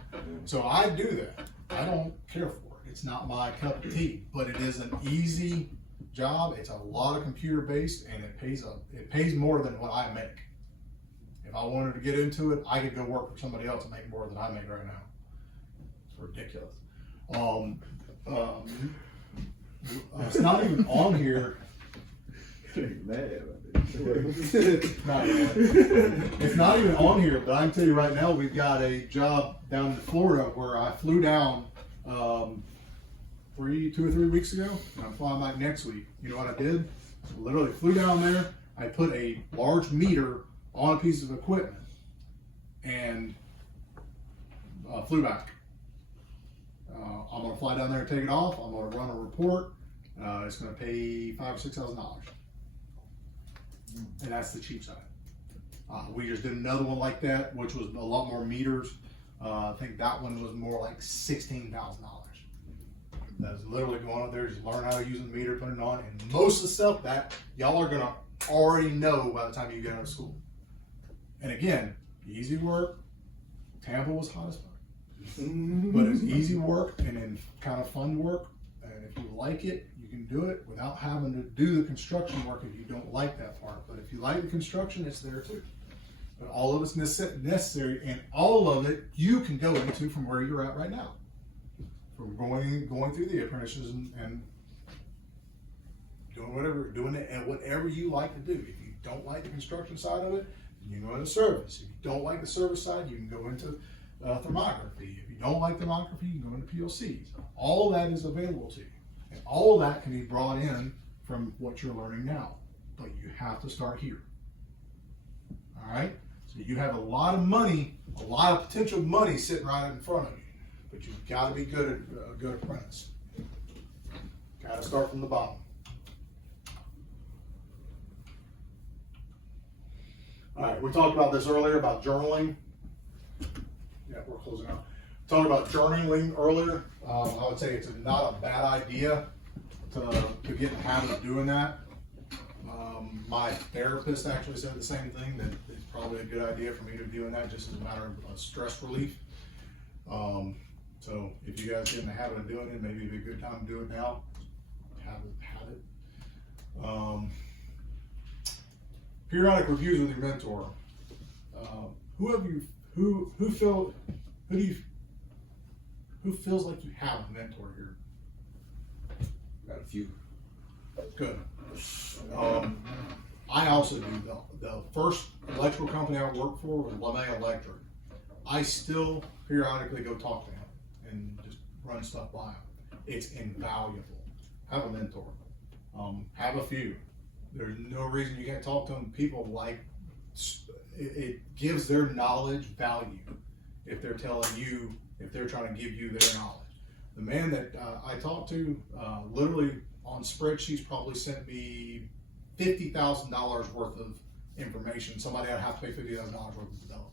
so I do that. I don't care for it. It's not my cup of tea, but it is an easy job. It's a lot of computer based, and it pays more than what I make. If I wanted to get into it, I could go work for somebody else and make more than I make right now. It's ridiculous. It's not even on here. It's not even on here, but I can tell you right now, we've got a job down in Florida where I flew down 2 or 3 weeks ago, and I'm flying back next week. You know what I did? Literally flew down there. I put a large meter on a piece of equipment and flew back. I'm gonna fly down there and take it off. I'm gonna run a report. It's gonna pay $5,000 or $6,000, and that's the cheap side. We just did another one like that, which was a lot more meters. I think that one was more like $16,000. That's literally going up there, just learn how to use the meter, put it on, and most of the stuff that y'all are gonna already know by the time you get out of school. And again, easy work. Tampa was hot as fuck, but it's easy work and then kind of fun work. And if you like it, you can do it without having to do the construction work if you don't like that part. But if you like the construction, it's there too. But all of it's necessary, and all of it you can go into from where you're at right now. From going through the apprentices and doing whatever you like to do. If you don't like the construction side of it, you can go into service. If you don't like the service side, you can go into thermography. If you don't like thermography, you can go into PLCs. All of that is available to you, and all of that can be brought in from what you're learning now. But you have to start here. All right. So you have a lot of money, a lot of potential money sitting right in front of you. But you've got to be good at a good apprentice. Got to start from the bottom. All right, we talked about this earlier about journaling. Yeah, we're closing out. Talked about journaling earlier. I would say it's not a bad idea to get in the habit of doing that. My therapist actually said the same thing, that it's probably a good idea for me to be doing that just as a matter of stress relief. So if you guys get in the habit of doing it, maybe it'd be a good time to do it now. Have it. Periodic reviews with your mentor. Who feels like you have a mentor here? Got a few. Good. I also do. The first electrical company I worked for was LeMay Electric. I still periodically go talk to him and just run stuff by him. It's invaluable. Have a mentor. Have a few. There's no reason you can't talk to them. People like it gives their knowledge value if they're telling you, if they're trying to give you their knowledge. The man that I talked to literally on spreadsheets probably sent me $50,000 worth of information. Somebody I'd have to pay $50,000 worth of develop.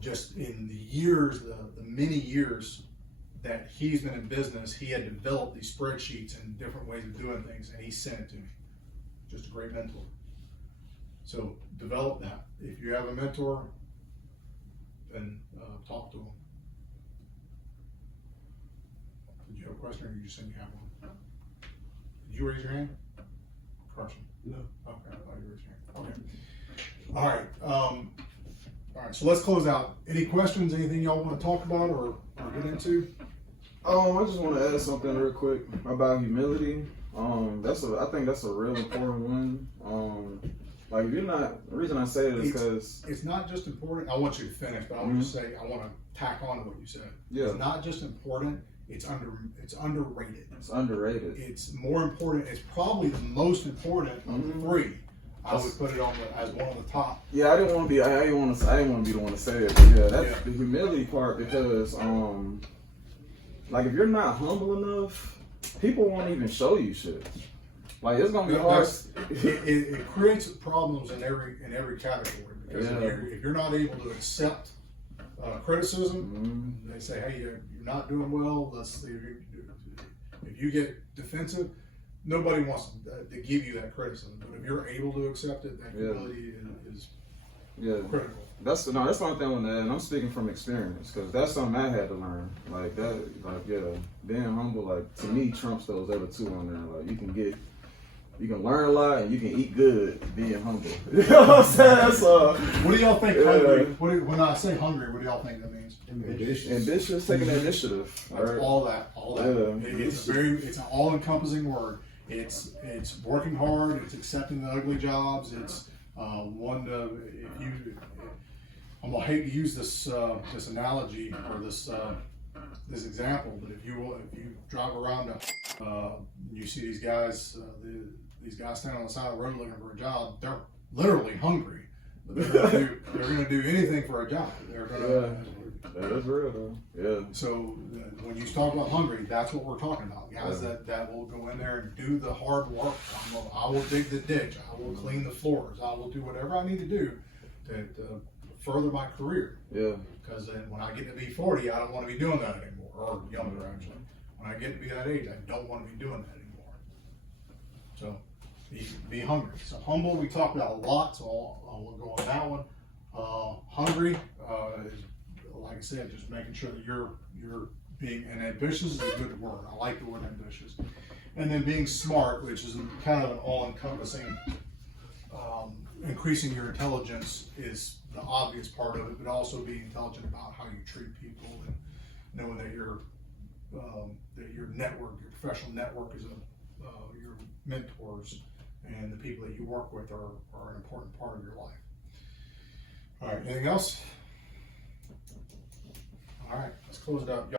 Just in the years, the many years that he's been in business, he had developed these spreadsheets and different ways of doing things, and he sent it to me. Just a great mentor. So develop that. If you have a mentor, then talk to him. Did you have a question, or you just saying you have one? Did you raise your hand? Carson? No. Okay, I thought you raised your hand. Okay. All right, so let's close out. Any questions, anything y'all want to talk about or get into? I just want to add something real quick about humility. I think that's a real important one. Like, if you're not, the reason I say it is because it's not just important. I want you to finish, but I want to say, I want to tack on to what you said. Yeah. It's not just important. It's underrated. It's underrated. It's more important. It's probably the most important of the three. I would put it on as one of the top. Yeah, I didn't want to be. I didn't want to be the one to say it. But yeah, that's the humility part, because like, if you're not humble enough, people won't even show you shit. Like, it's gonna be hard. It creates problems in every category, because if you're not able to accept criticism, they say, hey, you're not doing well. Let's see. If you get defensive, nobody wants to give you that criticism. But if you're able to accept it, that humility is critical. That's the only thing on that, and I'm speaking from experience, because that's something I had to learn. Like that, being humble, like, to me, trumps those other two on there. Like, you can learn a lot, and you can eat good being humble. You know what I'm saying? That's What do y'all think? Hungry? When I say hungry, what do y'all think that means? Ambitious, taking initiative. That's right? all that. Yeah. It's an all-encompassing word. It's working hard. It's accepting the ugly jobs. It's I'm gonna hate to use this analogy or this example, but if you drive around you see these guys standing on the side of the road looking for a job, they're literally hungry. But they're gonna do anything for a job. They're gonna. That is real, though. Yeah. So when you talk about hungry, that's what we're talking about. Guys that will go in there and do the hard work. I will dig the ditch. I will clean the floors. I will do whatever I need to do to further my career. Yeah. Because then when I get to be 40, I don't want to be doing that anymore, or younger actually. When I get to be that age, I don't want to be doing that anymore. So be hungry. So humble, we talked about a lot, so I'll go on that one. Hungry is, like I said, just making sure that you're being, and ambitious is a good word. I like the word ambitious. And then being smart, which is kind of an all-encompassing, increasing your intelligence is the obvious part of it, but also being intelligent about how you treat people and knowing that your network, your professional network is your mentors and the people that you work with are an important part of your life. All right, anything else? All right, let's close it up.